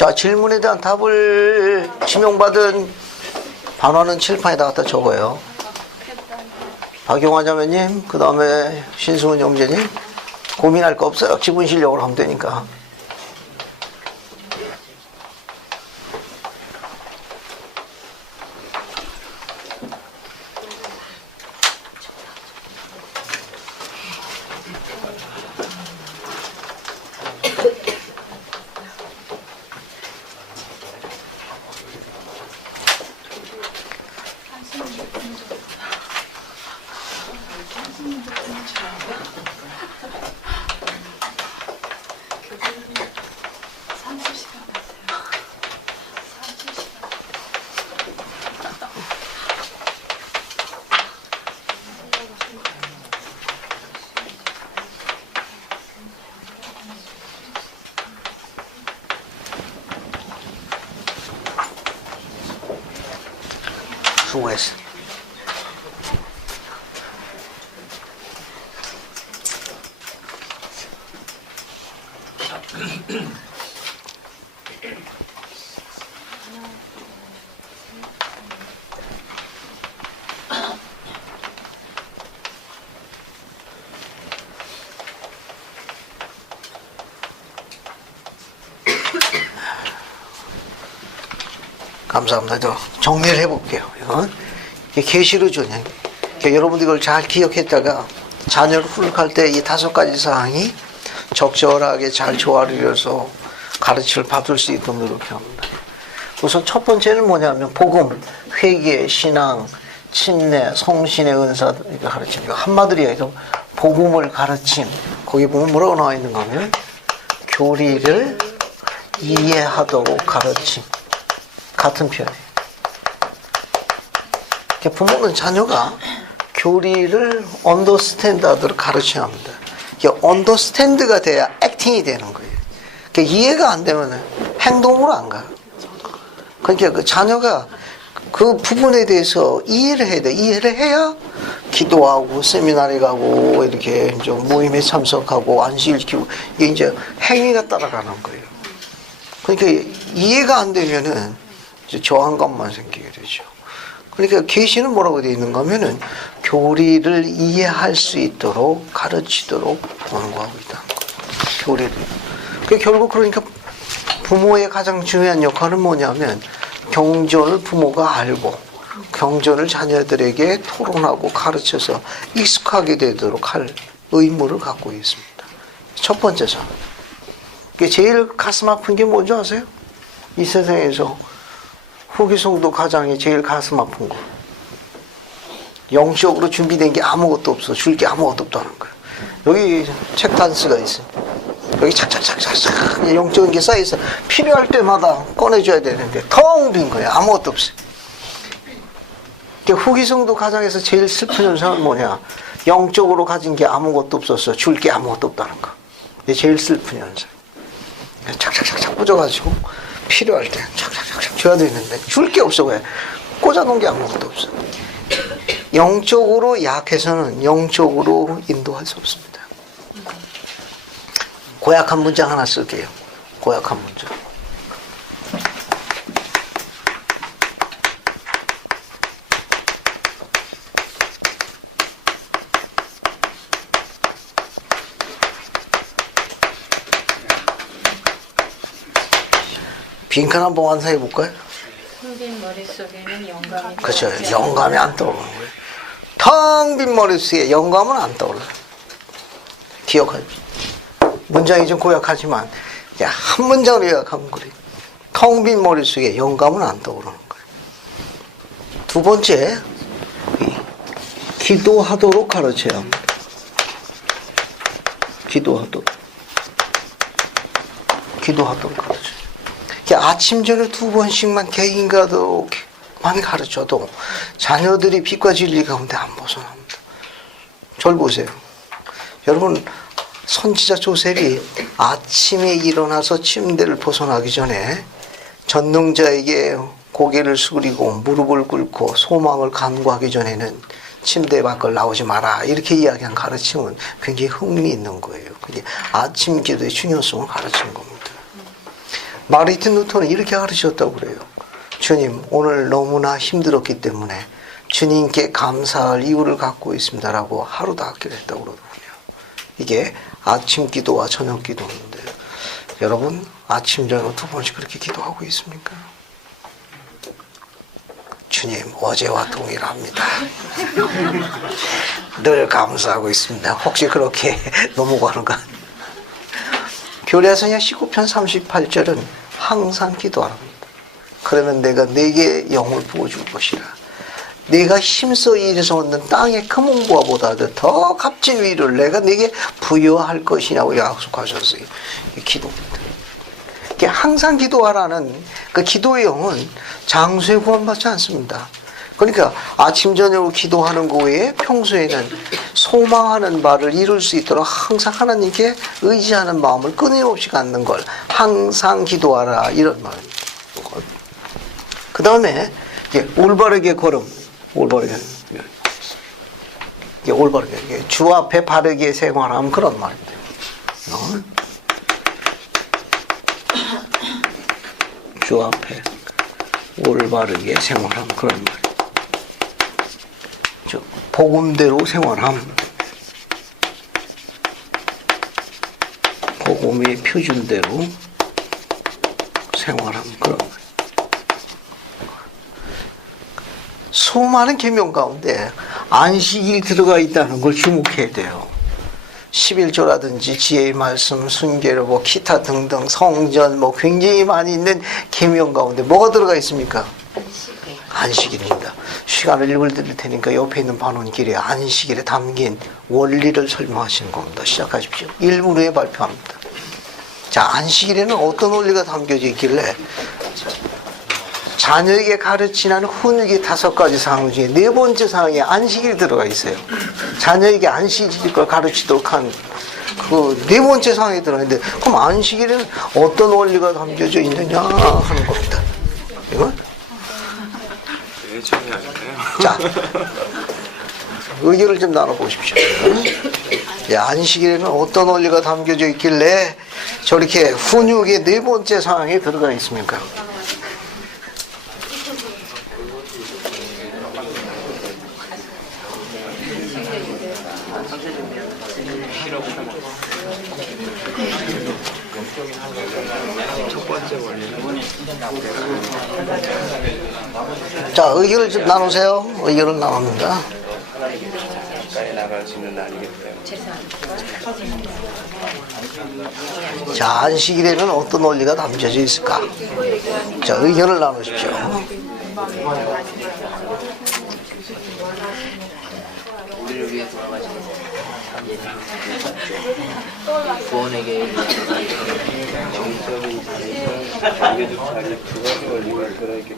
자, 질문에 대한 답을 지명받은 반환은 칠판에다 갖다 적어요. 박용화 자매님, 그 다음에 신승훈 형제님, 고민할 거 없어요. 지분 실력으로 하면 되니까. 수고했어. 감사합니다. 저 정리를 해볼게요. 이게 계시로 주냐. 여러분들 이걸 잘 기억했다가 자녀를 훈육할 때 이 5가지 사항이 적절하게 잘 조화를 가르침을 받을 수 있도록 노력합니다. 우선 첫 번째는 뭐냐면 복음, 회개, 신앙, 침례, 성신의 은사 이거 가르침. 이거 한마디로 얘기해서 복음을 가르침. 거기 보면 뭐라고 나와 있는가 하면 교리를 이해하도록 가르침. 같은 표현이에요. 부모는 자녀가 교리를 언더스탠드 하도록 가르쳐야 합니다. 이게 언더스탠드가 돼야 액팅이 되는 거예요. 이해가 안 되면 행동으로 안 가요. 그러니까 그 자녀가 그 부분에 대해서 이해를 해야 돼. 이해를 해야 기도하고 세미나에 가고 이렇게 좀 모임에 참석하고 안식일지키고 이게 이제 행위가 따라가는 거예요. 그러니까 이해가 안 되면은 저항감만 생기게 되죠. 그러니까 계시는 뭐라고 되어 있는가 하면은 교리를 이해할 수 있도록 가르치도록 권고하고 있다는 거예요. 교리를. 결국 그러니까 부모의 가장 중요한 역할은 뭐냐면 경전을 부모가 알고 경전을 자녀들에게 토론하고 가르쳐서 익숙하게 되도록 할 의무를 갖고 있습니다. 첫 번째 점. 제일 가슴 아픈 게 뭔지 아세요? 이 세상에서 후기송도 가장이 제일 가슴 아픈 거. 영적으로 준비된 게 아무것도 없어. 줄 게 아무것도 없다는 거예요. 여기 책 단스가 있어요. 여기 착착착착착 영적인 게 쌓여있어. 필요할 때마다 꺼내줘야 되는데 텅 빈 거예요. 아무것도 없어요. 후기송도 가장에서 제일 슬픈 현상은 뭐냐? 영적으로 가진 게 아무것도 없었어. 줄 게 아무것도 없다는 거. 이게 제일 슬픈 현상. 착착착착 꽂아가지고 필요할 때 착착착착 줘야 되는데 줄 게 없어. 왜? 꽂아놓은 게 아무것도 없어. 영적으로 약해서는 영적으로 인도할 수 없습니다. 고약한 문장 하나 쓸게요. 고약한 문장. 빈칸 한번 완성해 볼까요? 텅빈 머릿속에는 영감이 그렇죠. 떠오르지 영감이 안 떠오르는 거예요. 텅 빈 머릿속에 영감은 안 떠올라요. 기억하십시오. 문장이 좀 고약하지만 이제 한 문장으로 요약하면 그래요. 텅 빈 머릿속에 영감은 안 떠오르는 거예요. 두 번째, 기도하도록 가르쳐야 합니다. 기도하도록 가르쳐요. 아침 저녁 두 번씩만 개인가도만 가르쳐도 자녀들이 빛과 진리 가운데 안 벗어납니다. 절 보세요. 여러분, 선지자 조셉이 아침에 일어나서 침대를 벗어나기 전에 전능자에게 고개를 숙이고 무릎을 꿇고 소망을 간구하기 전에는 침대 밖을 나오지 마라, 이렇게 이야기한 가르침은 굉장히 흥미있는 거예요. 그게 아침 기도의 중요성을 가르치는 겁니다. 마르틴 루터는 이렇게 가르쳤다고 그래요. 주님, 오늘 너무나 힘들었기 때문에 주님께 감사할 이유를 갖고 있습니다라고 하루 닫기를 했다고 그러더군요. 이게 아침 기도와 저녁 기도인데, 여러분 아침 저녁 두 번씩 그렇게 기도하고 있습니까? 주님, 어제와 동일합니다. 늘 감사하고 있습니다. 혹시 그렇게 넘어가는 거 아니에요? 교례서냐 19편 38절은 항상 기도합니다. 그러면 내가 네게 영을 부어줄 것이라. 네가 힘써 일해서 얻는 땅의 금은보화보다도 더 값진 위를 내가 네게 부여할 것이냐고 약속하셨어요. 기도입니다. 항상 기도하라는 그 기도의 영은 장수에 구원받지 않습니다. 그러니까 아침 저녁으로 기도하는 거 외에 평소에는 소망하는 바를 이룰 수 있도록 항상 하나님께 의지하는 마음을 끊임없이 갖는 걸 항상 기도하라, 이런 말입니다. 그 다음에 올바르게 걸음, 올바르게 주 앞에 바르게 생활하면 그런 말입니다. 주 앞에 올바르게 생활하면 그런 말이에요. 복음대로 생활함, 복음의 표준대로 생활함, 그런 말이에요. 수많은 계명 가운데 안식일이 들어가 있다는 걸 주목해야 돼요. 11조라든지 지혜의 말씀, 순계로 기타 등등 성전 굉장히 많이 있는 계명 가운데 뭐가 들어가 있습니까? 안식일입니다. 시간을 읽어드릴 테니까 옆에 있는 반원길에 안식일에 담긴 원리를 설명하시는 겁니다. 시작하십시오. 1분 후에 발표합니다. 자, 안식일에는 어떤 원리가 담겨져 있길래 자녀에게 가르치는 훈육의 5가지 사항 중에 4번째 사항에 안식일이 들어가 있어요. 자녀에게 안식일을 가르치도록 한 그 4번째 사항이 들어있는데, 그럼 안식일에는 어떤 원리가 담겨져 있느냐 하는 겁니다. 이건? 예전이 아닐까요? 자, 의견을 좀 나눠보십시오. 안식일에는 어떤 원리가 담겨져 있길래 저렇게 훈육의 4번째 사항에 들어가 있습니까? 자, 의견을 좀 나누세요. 의견을 나눕니다. 나갈 수 있는 날이기 때문에. 자, 안식일에는 어떤 원리가 담겨져 있을까? 자, 의견을 나누십시오. 우리를 위해 돌아가신 구원에게 영적인 자리가 관계적 자리 2가지 원리가 들어있게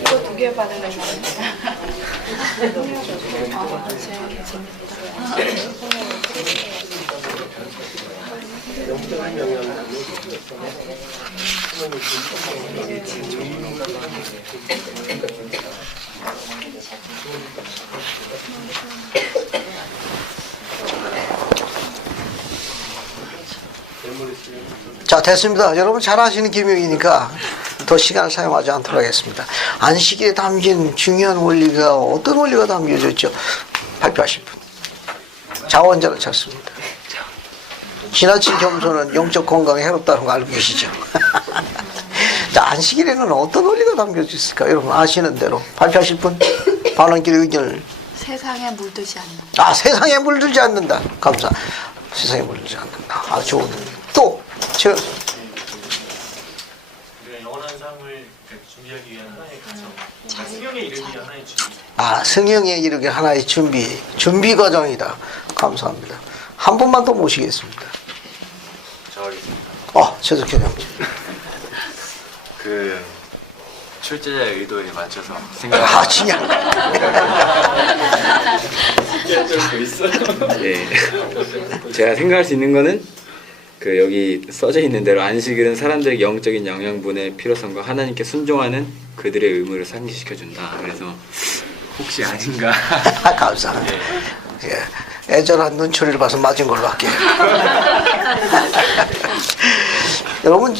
이거 2개 받으려고 했는데. 자, 됐습니다. 여러분 잘 아시는 기명이니까 더 시간을 사용하지 않도록 하겠습니다. 안식일에 담긴 중요한 원리가 어떤 원리가 담겨져 있죠? 발표하실 분. 자원자를 찾습니다. 지나친 겸손은 영적 건강에 해롭다는 거 알고 계시죠? 자, 안식일에는 어떤 원리가 담겨져 있을까? 여러분 아시는 대로 발표하실 분, 반원끼리 의견을. 세상에 물들지 않는다. 아, 세상에 물들지 않는다. 감사. 세상에 물들지 않는다. 아, 좋은. 또, 제가 영원한 삶을 준비하기 위한 하나의 과정. 승용에 이르기 위한 하나의 준비. 아, 승영에 이르게 하나의 준비 과정이다. 감사합니다. 한 분만 더 모시겠습니다. 저 하겠습니다. 최석현 형님. 그 출제자의 의도에 맞춰서 아, 중요한 거. 네. 제가 생각할 수 있는 거는 그 여기 써져 있는 대로 안식일은 사람들의 영적인 영양분의 필요성과 하나님께 순종하는 그들의 의무를 상기시켜 준다. 그래서 혹시 아닌가? 감사합니다. 예. 애절한 눈초리를 봐서 맞은 걸로 할게요. 여러분,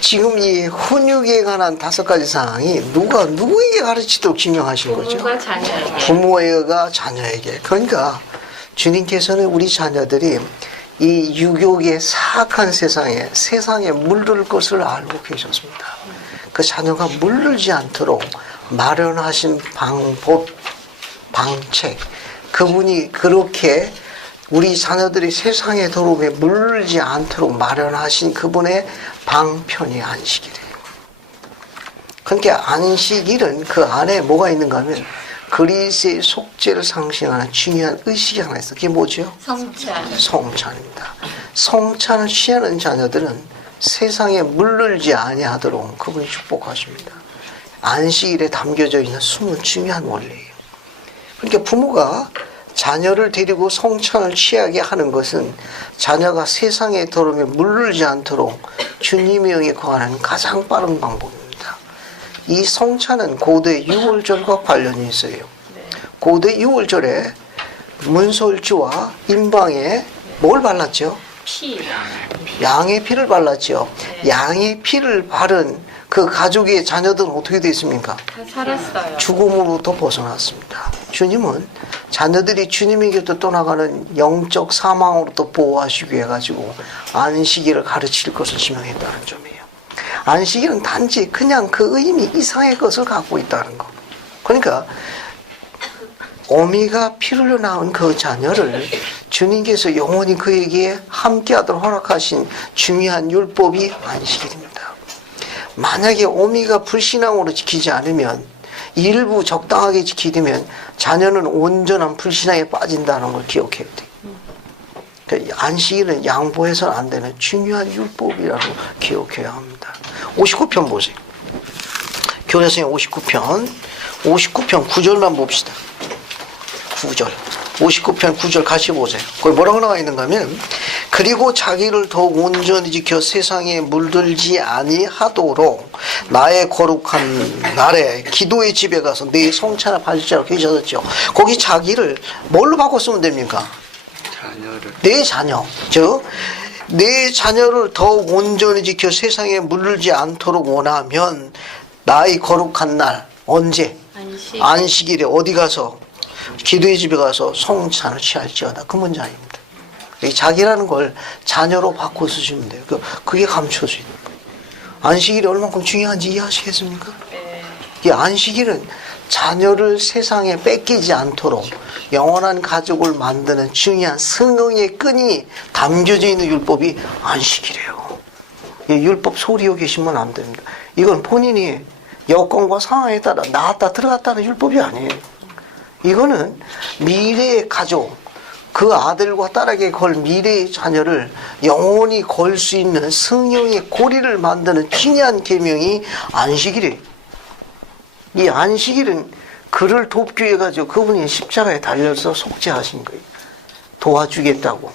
지금 이 훈육에 관한 5가지 사항이 누구에게 가르치도록 증명하신 거죠? 부모가 자녀에게. 부모가 자녀에게. 그러니까 주님께서는 우리 자녀들이 이 유교의 사악한 세상에 물들 것을 알고 계셨습니다. 그 자녀가 물들지 않도록 마련하신 방법, 방책, 그분이 그렇게 우리 자녀들이 세상의 더러움에 물들지 않도록 마련하신 그분의 방편이 안식일이에요. 그러니까 안식일은 그 안에 뭐가 있는가 하면 그리스의 속죄를 상징하는 중요한 의식이 하나 있어요. 그게 뭐죠? 성찬. 성찬입니다. 성찬을 취하는 자녀들은 세상에 물들지 아니하도록 그분이 축복하십니다. 안식일에 담겨져 있는 숨은 중요한 원리예요. 그러니까 부모가 자녀를 데리고 성찬을 취하게 하는 것은 자녀가 세상의 더러움에 물들지 않도록 주님의 영에 거하는 가장 빠른 방법입니다. 이 성찬은 고대 유월절과 관련이 있어요. 고대 유월절에 문설주와 임방에 뭘 발랐죠? 피. 양의 피를 발랐죠. 양의 피를 바른 그 가족의 자녀들은 어떻게 되어 있습니까? 다 살았어요. 죽음으로부터 벗어났습니다. 주님은 자녀들이 주님에게도 떠나가는 영적 사망으로부터 보호하시기 위해 가지고 안식일을 가르칠 것을 지명했다는 점이에요. 안식일은 단지 그냥 그 의미 이상의 것을 갖고 있다는 거. 그러니까 어미가 피 흘려 낳은 그 자녀를 주님께서 영원히 그에게 함께하도록 허락하신 중요한 율법이 안식일입니다. 만약에 어미가 불신앙으로 지키지 않으면, 일부 적당하게 지키면 자녀는 온전한 불신앙에 빠진다는 걸 기억해야 돼요. 그러니까 안식일은 양보해서는 안 되는 중요한 율법이라고 기억해야 합니다. 59편 보세요. 교례서의 59편 9절만 봅시다. 9절 59편 9절 같이 보세요. 거기 뭐라고 나와 있는가 하면, 그리고 자기를 더욱 온전히 지켜 세상에 물들지 아니하도록 나의 거룩한 날에 기도의 집에 가서 내 성찬을 바치자고 계셨죠. 거기 자기를 뭘로 바꿨으면 됩니까? 내 자녀. 즉 내 자녀를 더욱 온전히 지켜 세상에 물들지 않도록 원하면 나의 거룩한 날, 언제? 안식일에 어디 가서? 기도의 집에 가서 성찬을 취할지어다. 그 문장입니다. 자기라는 걸 자녀로 바꿔 쓰시면 돼요. 그게 감춰져 있는 거예요. 안식일이 얼마큼 중요한지 이해하시겠습니까? 이 안식일은 자녀를 세상에 뺏기지 않도록 영원한 가족을 만드는 중요한 성령의 끈이 담겨져 있는 율법이 안식일이에요. 이 율법 소리하고 계시면 안 됩니다. 이건 본인이 여건과 상황에 따라 나왔다 들어갔다는 율법이 아니에요. 이거는 미래의 가족, 그 아들과 딸에게 걸 미래의 자녀를 영원히 걸 수 있는 성령의 고리를 만드는 중요한 계명이 안식일이에요. 이 안식일은 그를 돕기 위해 가지고 그분이 십자가에 달려서 속죄하신 거예요. 도와주겠다고.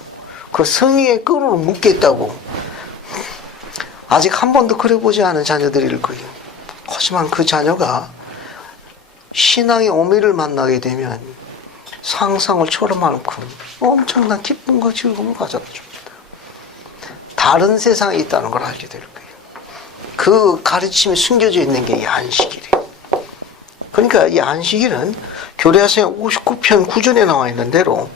그 성령의 끈으로 묶겠다고. 아직 한 번도 그래보지 않은 자녀들일 거예요. 하지만 그 자녀가 신앙의 오미를 만나게 되면 상상을 초월할 만큼 엄청난 기쁨과 즐거움을 가져다 줍니다. 다른 세상에 있다는 걸 알게 될 거예요. 그 가르침이 숨겨져 있는 게 이 안식일이에요. 그러니까 이 안식일은 교례서 59편 9절에 나와 있는 대로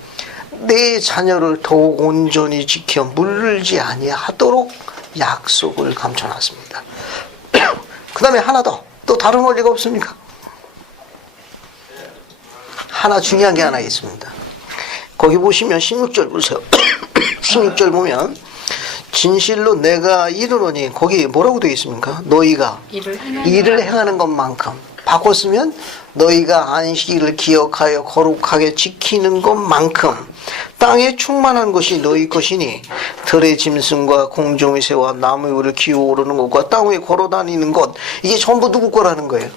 내 자녀를 더욱 온전히 지켜 물르지 아니하도록 약속을 감춰놨습니다. 그 다음에 하나 더, 또 다른 원리가 없습니까? 하나 중요한 게 하나 있습니다. 거기 보시면 16절 보세요. 16절 보면 진실로 내가 이르노니 거기 뭐라고 되어 있습니까? 너희가 일을 행하는 것만큼 바꿨으면 너희가 안식일을 기억하여 거룩하게 지키는 것만큼 땅에 충만한 것이 너희 것이니 들의 짐승과 공중의 새와 나무 위를 기어오르는 것과 땅 위에 걸어다니는 것 이게 전부 누구 거라는 거예요?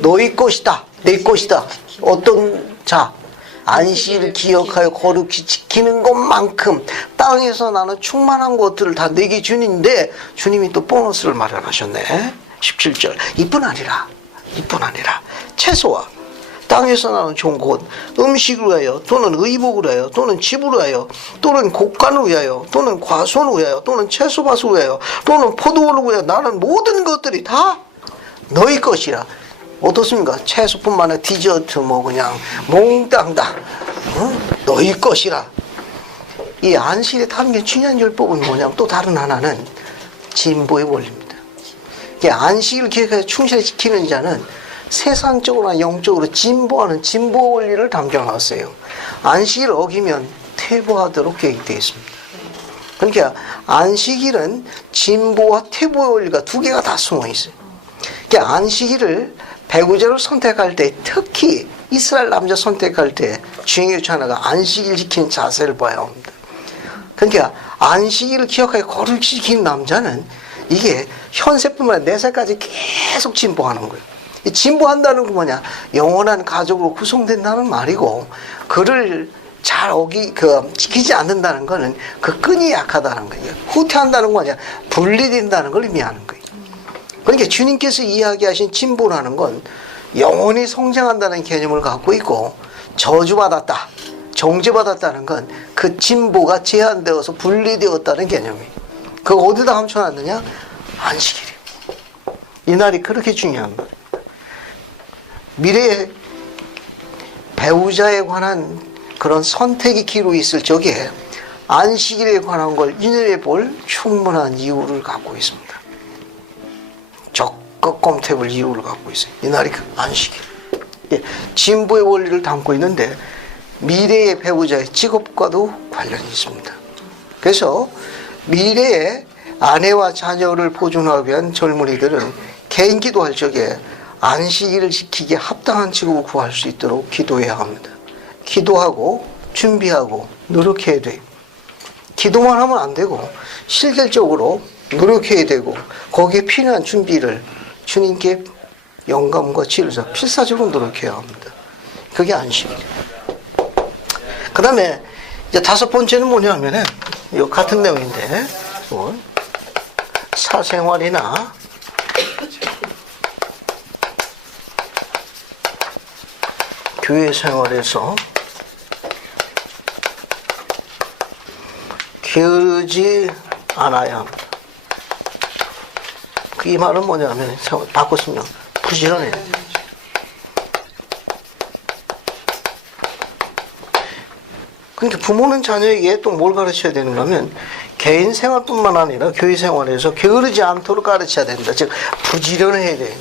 너희 것이다. 내 것이다. 어떤 자 안식일을 기억하여 거룩히 지키는 것만큼 땅에서 나는 충만한 것들을 다 내게 주는데 주님이 또 보너스를 마련하셨네. 17절 이뿐 아니라 채소와 땅에서 나는 좋은 것 음식을 위하여 또는 의복을 위하여 또는 집을 위하여 또는 곡간을 위하여 또는 과수원을 위하여 또는 채소밭을 위하여 또는 포도원을 위하여 나는 모든 것들이 다 너희 것이라. 어떻습니까? 채소뿐만 아니라 디저트 뭐 그냥 몽땅 다 너희 것이라. 이 안식일에 담긴 중요한 율법은 뭐냐면 또 다른 하나는 진보의 원리입니다. 안식일을 기억해서 충실히 지키는 자는 세상적으로나 영적으로 진보하는 진보 원리를 담겨놨어요. 안식일을 어기면 퇴보하도록 계획되어 있습니다. 그러니까 안식일은 진보와 퇴보의 원리가 두 개가 다 숨어 있어요. 그러니까 안식일을 배우자를 선택할 때 특히 이스라엘 남자 선택할 때 중요한 하나가 안식일 지키는 자세를 봐야 합니다. 그러니까 안식일을 기억하여 거룩히 지키는 남자는 이게 현세뿐만 아니라 내세까지 계속 진보하는 거예요. 이 진보한다는 건 뭐냐? 영원한 가족으로 구성된다는 말이고 그를 잘 지키지 않는다는 거는 그 끈이 약하다는 거예요. 후퇴한다는 건 뭐냐? 분리된다는 걸 의미하는 거예요. 그러니까 주님께서 이야기하신 진보라는 건 영원히 성장한다는 개념을 갖고 있고 저주받았다, 정죄받았다는 건 그 진보가 제한되어서 분리되었다는 개념이에요. 그거 어디다 감춰놨느냐? 안식일이에요. 이 날이 그렇게 중요한 거예요. 미래의 배우자에 관한 그런 선택의 기로 있을 적에 안식일에 관한 걸 인연해 볼 충분한 이유를 갖고 있습니다. 적극 검토해 볼 이유를 갖고 있어요. 이 날이 그 안식일. 진보의 원리를 담고 있는데 미래의 배우자의 직업과도 관련이 있습니다. 그래서 미래의 아내와 자녀를 보존하기 위한 젊은이들은 개인 기도할 적에 안식일을 지키기에 합당한 직업을 구할 수 있도록 기도해야 합니다. 기도하고 준비하고 노력해야 돼요. 기도만 하면 안 되고 실질적으로 노력해야 되고 거기에 필요한 준비를 주님께 영감과 지혜로서 필사적으로 노력해야 합니다. 그게 안식일이에요. 그 다음에 이제 다섯 번째는 뭐냐면은 이 같은 내용인데 사생활이나 교회 생활에서 게으르지 않아야 합니다. 이 말은 뭐냐면 바꿨으면 부지런해야 돼요. 그러니까 부모는 자녀에게 또 뭘 가르쳐야 되는가 하면 개인 생활뿐만 아니라 교회 생활에서 게으르지 않도록 가르쳐야 된다. 즉 부지런해야 돼요.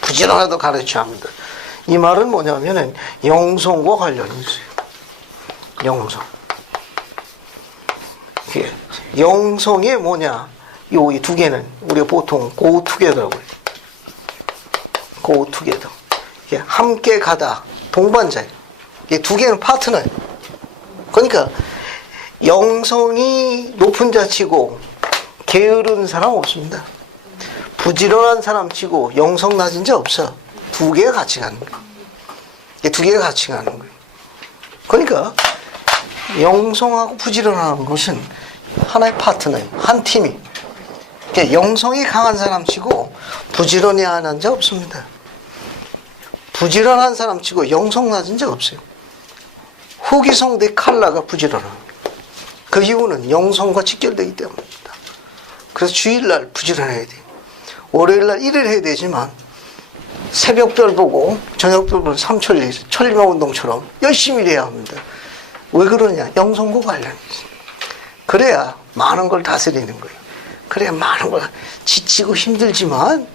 부지런하도록 가르쳐야 합니다. 이 말은 뭐냐면은 영성과 관련이 있어요. 영성. 영성이 뭐냐? 이 두 개는 우리가 보통 go together라고 해요. go together. 함께 가다, 동반자예요. 이 두 개는 파트너예요. 그러니까 영성이 높은 자치고 게으른 사람 없습니다. 부지런한 사람 치고 영성 낮은 자 없어. 두 개가 같이 가는 거예요. 두 개가 같이 가는 거예요. 그러니까 영성하고 부지런한 것은 하나의 파트너예요. 한 팀이. 그러니까 영성이 강한 사람 치고 부지런히 하는 자 없습니다. 부지런한 사람 치고 영성 낮은 자 없어요. 후기성 대 칼라가 부지런한. 그 이유는 영성과 직결되기 때문입니다. 그래서 주일날 부지런해야 돼요. 월요일날 일을 해야 되지만 새벽별 보고 저녁별 보고 삼천리 천리마운동처럼 열심히 일해야 합니다. 왜 그러냐? 영성과 관련이 있어요. 그래야 많은 걸 다스리는 거예요. 그래야 많은 걸 지치고 힘들지만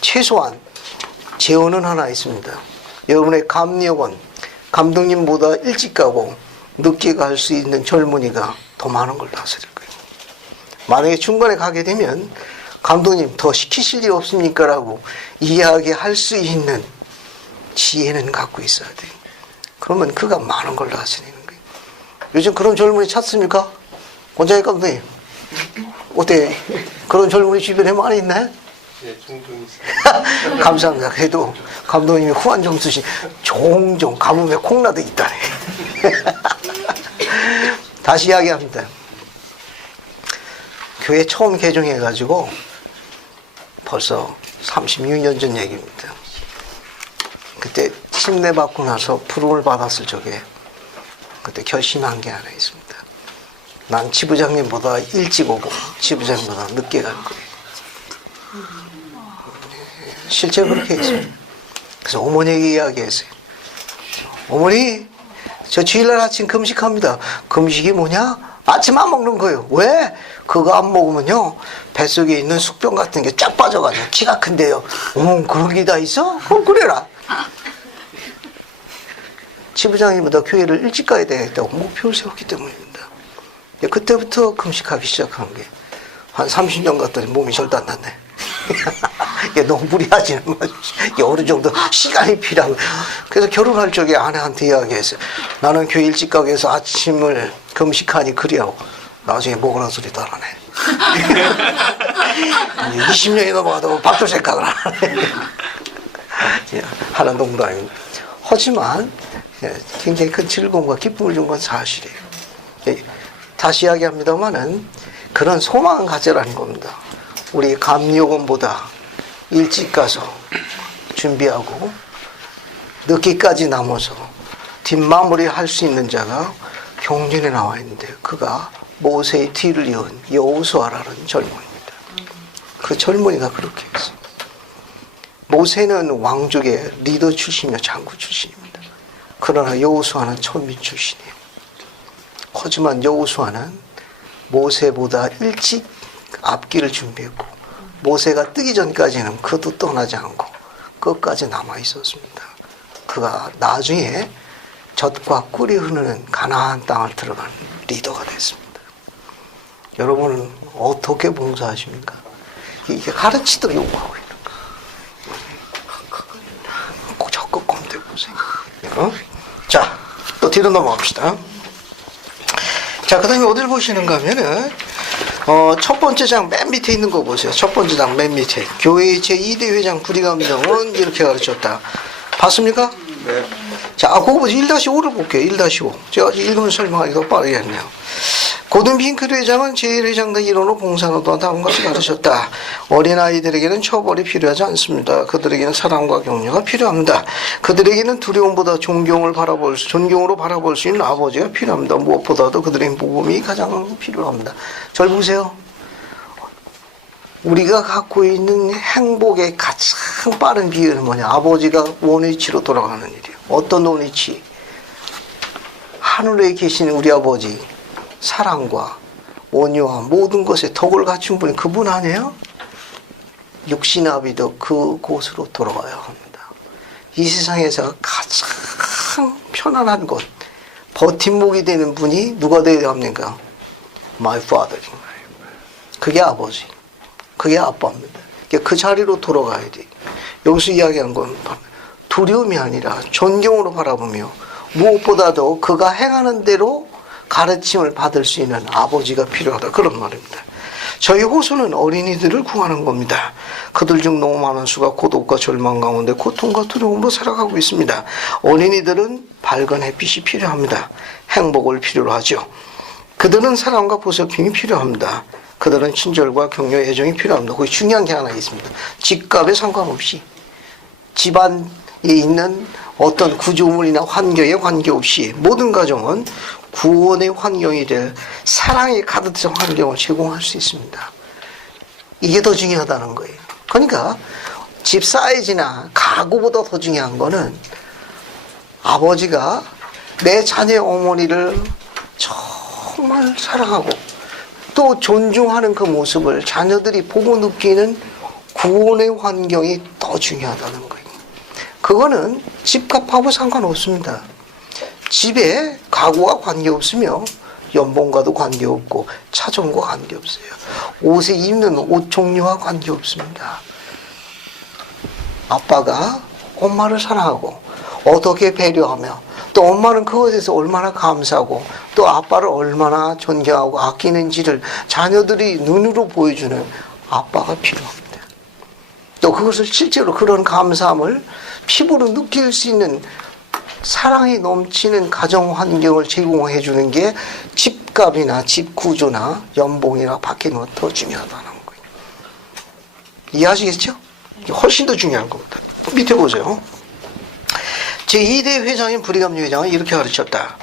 최소한 재원은 하나 있습니다. 여러분의 감리학원 감독님보다 일찍 가고 늦게 갈 수 있는 젊은이가 더 많은 걸 다스릴 거예요. 만약에 중간에 가게 되면 감독님 더 시키실 일 없습니까? 라고 이야기할 수 있는 지혜는 갖고 있어야 돼요. 그러면 그가 많은 걸 다스리는 거예요. 요즘 그런 젊은이 찾습니까? 원장님 감독님 어때? 그런 젊은이 주변에 많이 있나요? 네, 종종 있어요. 감사합니다. 그래도 감독님이 후한 좀 쓰시 종종 가뭄에 콩나도 있다네. 다시 이야기합니다. 교회 처음 개종해가지고 벌써 36년 전 얘기입니다. 그때 침례 받고 나서 부름을 받았을 적에 그때 결심한 게 하나 있습니다. 난 지부장님보다 일찍 오고 지부장님보다 늦게 갈 거예요. 실제로 그렇게 했어요. 그래서 어머니에게 이야기했어요. 어머니, 저 주일날 아침 금식합니다. 금식이 뭐냐? 아침 안 먹는 거예요. 왜? 그거 안 먹으면요 뱃속에 있는 숙변 같은 게 쫙 빠져가지고 키가 큰데요. 그런 게 다 있어? 그럼 그래라. 지부장님보다 교회를 일찍 가야 되겠다고 목표를 세웠기 때문입니다. 그때부터 금식하기 시작한 게 한 30년 갔더니 몸이 절대 안 났네. 이게 너무 무리하지는 마시고 이게 어느 정도 시간이 필요하고. 그래서 결혼할 적에 아내한테 이야기했어요. 나는 교회 일찍 가기 위해서 아침을 금식하니 그리하고 나중에 먹으라는 소리도 안 하네. 20년이 넘어가도 밥도 생각을 안 하네. 하는 농담입니다. 하지만 굉장히 큰 즐거움과 기쁨을 준 건 사실이에요. 다시 이야기합니다만은 그런 소망을 가져라는 겁니다. 우리 감리요금보다 일찍 가서 준비하고 늦게까지 남아서 뒷마무리 할 수 있는 자가 경전에 나와 있는데 그가 모세의 뒤를 이은 여호수아라는 젊은입니다. 그 젊은이가 그렇게 했어요. 모세는 왕족의 리더 출신이며 장구 출신입니다. 그러나 여호수아는 천민 출신이에요. 하지만 여호수아는 모세보다 일찍 앞길을 준비했고 모세가 뜨기 전까지는 그도 떠나지 않고 끝까지 남아 있었습니다. 그가 나중에 젖과 꿀이 흐르는 가나안 땅을 들어간 리더가 됐습니다. 여러분은 어떻게 봉사하십니까? 이게 가르치도록 요구하고 있는 거예요. 꼭 적극 검토해 보세요. 자, 또 뒤로 넘어갑시다. 자, 그 다음에 어딜 보시는가 하면은, 첫 번째 장 맨 밑에 있는 거 보세요. 첫 번째 장 맨 밑에. 교회의 제2대 회장 부리감독은 이렇게 가르쳤다. 봤습니까? 네. 자, 그거 보세요. 1-5를 볼게요. 1-5. 제가 읽으면 설명하기 더 빠르게 했네요. 고든핑크리 회장은 제1회장 등 일원으로 봉사하는 동안 다음과 같이 가르쳤다. 어린아이들에게는 처벌이 필요하지 않습니다. 그들에게는 사랑과 격려가 필요합니다. 그들에게는 두려움보다 존경으로 바라볼 수 있는 아버지가 필요합니다. 무엇보다도 그들의 모범이 가장 필요합니다. 절 보세요. 우리가 갖고 있는 행복의 가장 빠른 비결은 뭐냐? 아버지가 원위치로 돌아가는 일이에요. 어떤 원위치? 하늘에 계신 우리 아버지 사랑과 온유와 모든 것에 덕을 갖춘 분이 그분 아니에요? 육신아비도 그곳으로 돌아가야 합니다. 이 세상에서 가장 편안한 것, 버팀목이 되는 분이 누가 되어야 합니까? My father. 그게 아버지. 그게 아빠입니다. 그 자리로 돌아가야 돼. 여기서 이야기한 건 두려움이 아니라 존경으로 바라보며 무엇보다도 그가 행하는 대로 가르침을 받을 수 있는 아버지가 필요하다. 그런 말입니다. 저희 호수는 어린이들을 구하는 겁니다. 그들 중 너무 많은 수가 고독과 절망 가운데 고통과 두려움으로 살아가고 있습니다. 어린이들은 밝은 햇빛이 필요합니다. 행복을 필요로 하죠. 그들은 사랑과 보살핌이 필요합니다. 그들은 친절과 격려, 애정이 필요합니다. 거기 중요한 게 하나 있습니다. 집값에 상관없이 집안에 있는 어떤 구조물이나 환경에 관계없이 모든 가정은 구원의 환경이 될 사랑이 가득 찬 환경을 제공할 수 있습니다. 이게 더 중요하다는 거예요. 그러니까 집 사이즈나 가구보다 더 중요한 거는 아버지가 내 자녀의 어머니를 정말 사랑하고 또 존중하는 그 모습을 자녀들이 보고 느끼는 구원의 환경이 더 중요하다는 거예요. 그거는 집값하고 상관없습니다. 집에 가구와 관계없으며 연봉과도 관계없고 차종과 관계없어요. 옷에 입는 옷 종류와 관계없습니다. 아빠가 엄마를 사랑하고 어떻게 배려하며 또 엄마는 그것에 대해서 얼마나 감사하고 또 아빠를 얼마나 존경하고 아끼는지를 자녀들이 눈으로 보여주는 아빠가 필요합니다. 또 그것을 실제로 그런 감사함을 피부로 느낄 수 있는 사랑이 넘치는 가정 환경을 제공해 주는 게 집값이나 집 구조나 연봉이나 받기는 것더 중요하다는 거예요. 이해하시겠죠? 이게 훨씬 더 중요한 겁니다. 밑에 보세요. 제2대 회장인 브리감 회장은 이렇게 가르쳤다.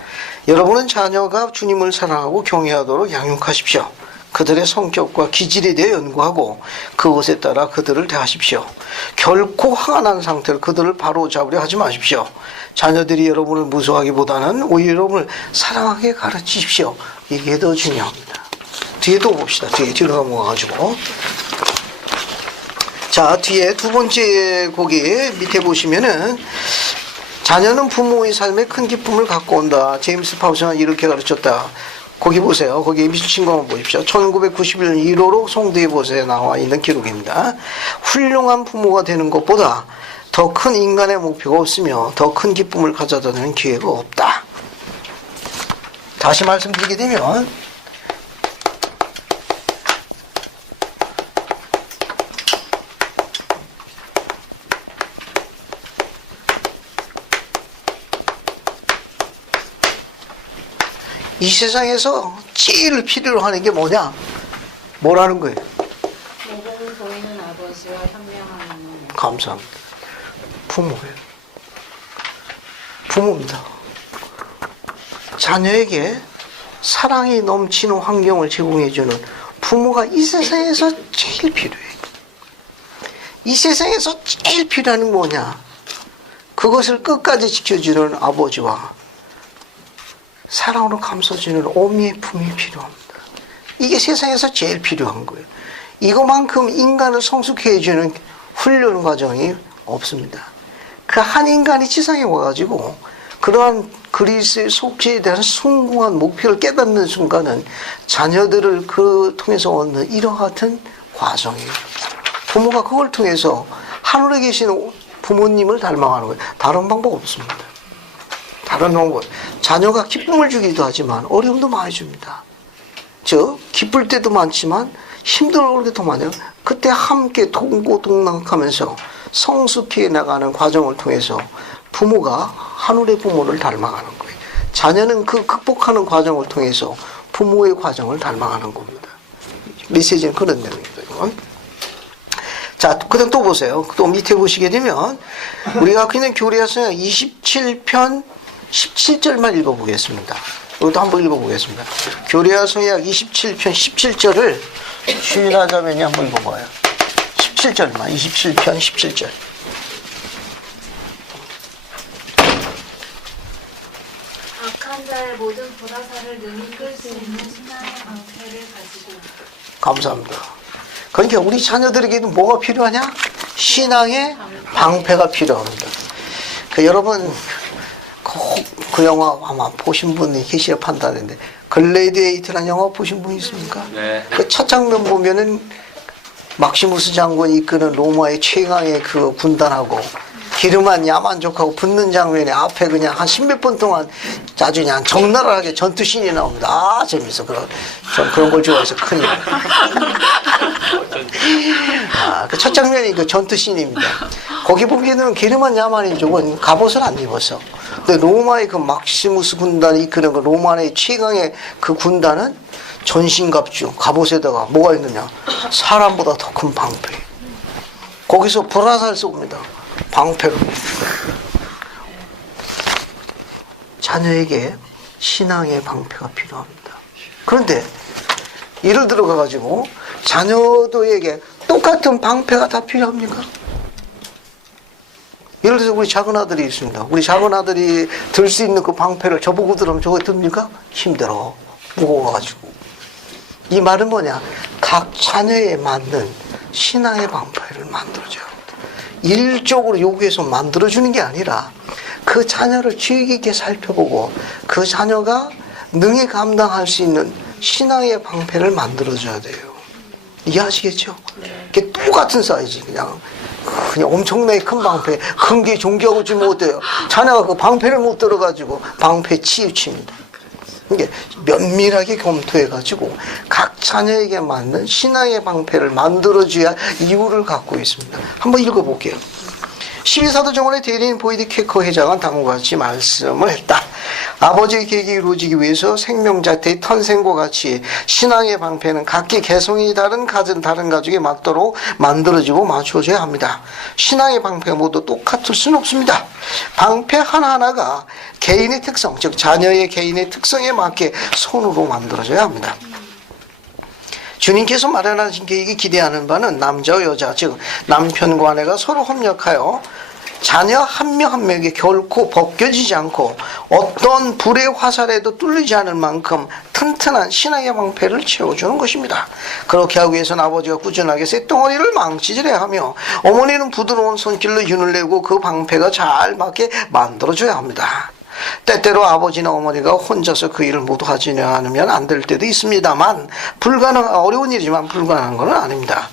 여러분은 자녀가 주님을 사랑하고 경외하도록 양육하십시오. 그들의 성격과 기질에 대해 연구하고 그것에 따라 그들을 대하십시오. 결코 화가 난 상태로 그들을 바로잡으려 하지 마십시오. 자녀들이 여러분을 무서워하기보다는 오히려 여러분을 사랑하게 가르치십시오. 이게 더 중요합니다. 뒤에도 봅시다. 뒤로 넘어가가지고. 자, 뒤에 두 번째 거기 밑에 보시면은 자녀는 부모의 삶에 큰 기쁨을 갖고 온다. 제임스 파우스는 이렇게 가르쳤다. 거기 보세요. 거기 미친 거 한번 보십시오. 1991년 1호로 송두에봇에 나와 있는 기록입니다. 훌륭한 부모가 되는 것보다 더 큰 인간의 목표가 없으며 더 큰 기쁨을 가져다 주는 기회가 없다. 다시 말씀드리게 되면 이 세상에서 제일 필요로 하는 게 뭐냐? 뭐라는 거예요? 모범을 보이는 아버지와 현명한 어머니. 감사합니다. 부모예요. 부모입니다. 자녀에게 사랑이 넘치는 환경을 제공해주는 부모가 이 세상에서 제일 필요해요. 이 세상에서 제일 필요한 건 뭐냐? 그것을 끝까지 지켜주는 아버지와 사랑으로 감싸주는 어미의 품이 필요합니다. 이게 세상에서 제일 필요한 거예요. 이거만큼 인간을 성숙해 해주는 훈련 과정이 없습니다. 그 한 인간이 지상에 와가지고 그러한 그리스의 속죄에 대한 숭고한 목표를 깨닫는 순간은 자녀들을 그 통해서 얻는 이와 같은 과정이에요. 부모가 그걸 통해서 하늘에 계시는 부모님을 닮아가는 거예요. 다른 방법 없습니다. 다른 방법. 자녀가 기쁨을 주기도 하지만 어려움도 많이 줍니다. 기쁠 때도 많지만 힘들 때도 많아요. 그때 함께 동고동락하면서 성숙해 나가는 과정을 통해서 부모가 하늘의 부모를 닮아가는 거예요. 자녀는 그 극복하는 과정을 통해서 부모의 과정을 닮아가는 겁니다. 메시지는 그런 내용이거든요. 자, 그 다음 또 보세요. 또 밑에 보시게 되면 우리가 그냥 교리에서 27편 17절만 읽어보겠습니다. 이것도 한번 읽어보겠습니다. 교리하서약 27편 17절을 주일하자면이 한번 읽어봐요. 17절만, 27편 17절. 악한 자의 모든 보라사를 능히 끌 수 있는 신앙의 방패를 가지고. 감사합니다. 그러니까 우리 자녀들에게도 뭐가 필요하냐? 신앙의 방패가 필요합니다. 여러분 그 영화 아마 보신 분이 계시야 판단인데 글래디에이터라는 영화 보신 분 있습니까? 네. 그 첫 장면 보면은 막시무스 장군이 이끄는 로마의 최강의 그 군단하고 기름한 야만족하고 붙는 장면에 앞에 그냥 한 10몇 분 동안 아주 그냥 적나라하게 전투신이 나옵니다. 아, 재밌어. 전 그런 걸 좋아해서 큰일. 그 첫 장면이 그 전투신입니다. 거기 보기에는 기름한 야만인족은 갑옷을 안 입었어. 근데 로마의 그 막시무스 군단이 이끄는 그 로마의 최강의 그 군단은 전신갑주, 갑옷에다가 뭐가 있느냐? 사람보다 더 큰 방패. 거기서 불화살 쏩니다. 방패로. 자녀에게 신앙의 방패가 필요합니다. 그런데 예를 들어가가지고 자녀도에게 똑같은 방패가 다 필요합니까? 예를 들어서 우리 작은 아들이 있습니다. 우리 작은 아들이 들 수 있는 그 방패를 저보고 들으면 저거 듭니까? 힘들어. 무거워가지고. 이 말은 뭐냐? 각 자녀에 맞는 신앙의 방패를 만들어줘야 합니다. 일적으로 요구해서 만들어주는 게 아니라 그 자녀를 주의 깊게 살펴보고 그 자녀가 능히 감당할 수 있는 신앙의 방패를 만들어줘야 돼요. 이해하시겠죠? 이게 똑같은 사이즈, 그냥 엄청나게 큰 방패, 큰 게 존경하지 못해요. 자녀가 그 방패를 못 들어가지고 방패 치우칩니다. 이게 면밀하게 검토해가지고 각 자녀에게 맞는 신앙의 방패를 만들어줘야 이유를 갖고 있습니다. 한번 읽어볼게요. 12사도정원의 대리인 보이드 퀘커 회장은 다음과 같이 말씀을 했다. 아버지의 계획이 이루어지기 위해서 생명자태의 탄생과 같이 신앙의 방패는 각기 개성이 다른 가족에 맞도록 만들어지고 맞춰져야 합니다. 신앙의 방패가 모두 똑같을 수는 없습니다. 방패 하나하나가 개인의 특성, 즉 자녀의 개인의 특성에 맞게 손으로 만들어져야 합니다. 주님께서 마련하신 계획이 기대하는 바는 남자와 여자, 즉 남편과 아내가 서로 협력하여 자녀 한 명 한 명에게 결코 벗겨지지 않고 어떤 불의 화살에도 뚫리지 않을 만큼 튼튼한 신앙의 방패를 채워주는 것입니다. 그렇게 하기 위해서는 아버지가 꾸준하게 쇳덩어리를 망치질해야 하며 어머니는 부드러운 손길로 윤을 내고 그 방패가 잘 맞게 만들어줘야 합니다. 때때로 아버지나 어머니가 혼자서 그 일을 모두 하지 않으면 안 될 때도 있습니다만 어려운 일이지만 불가능한 건 아닙니다.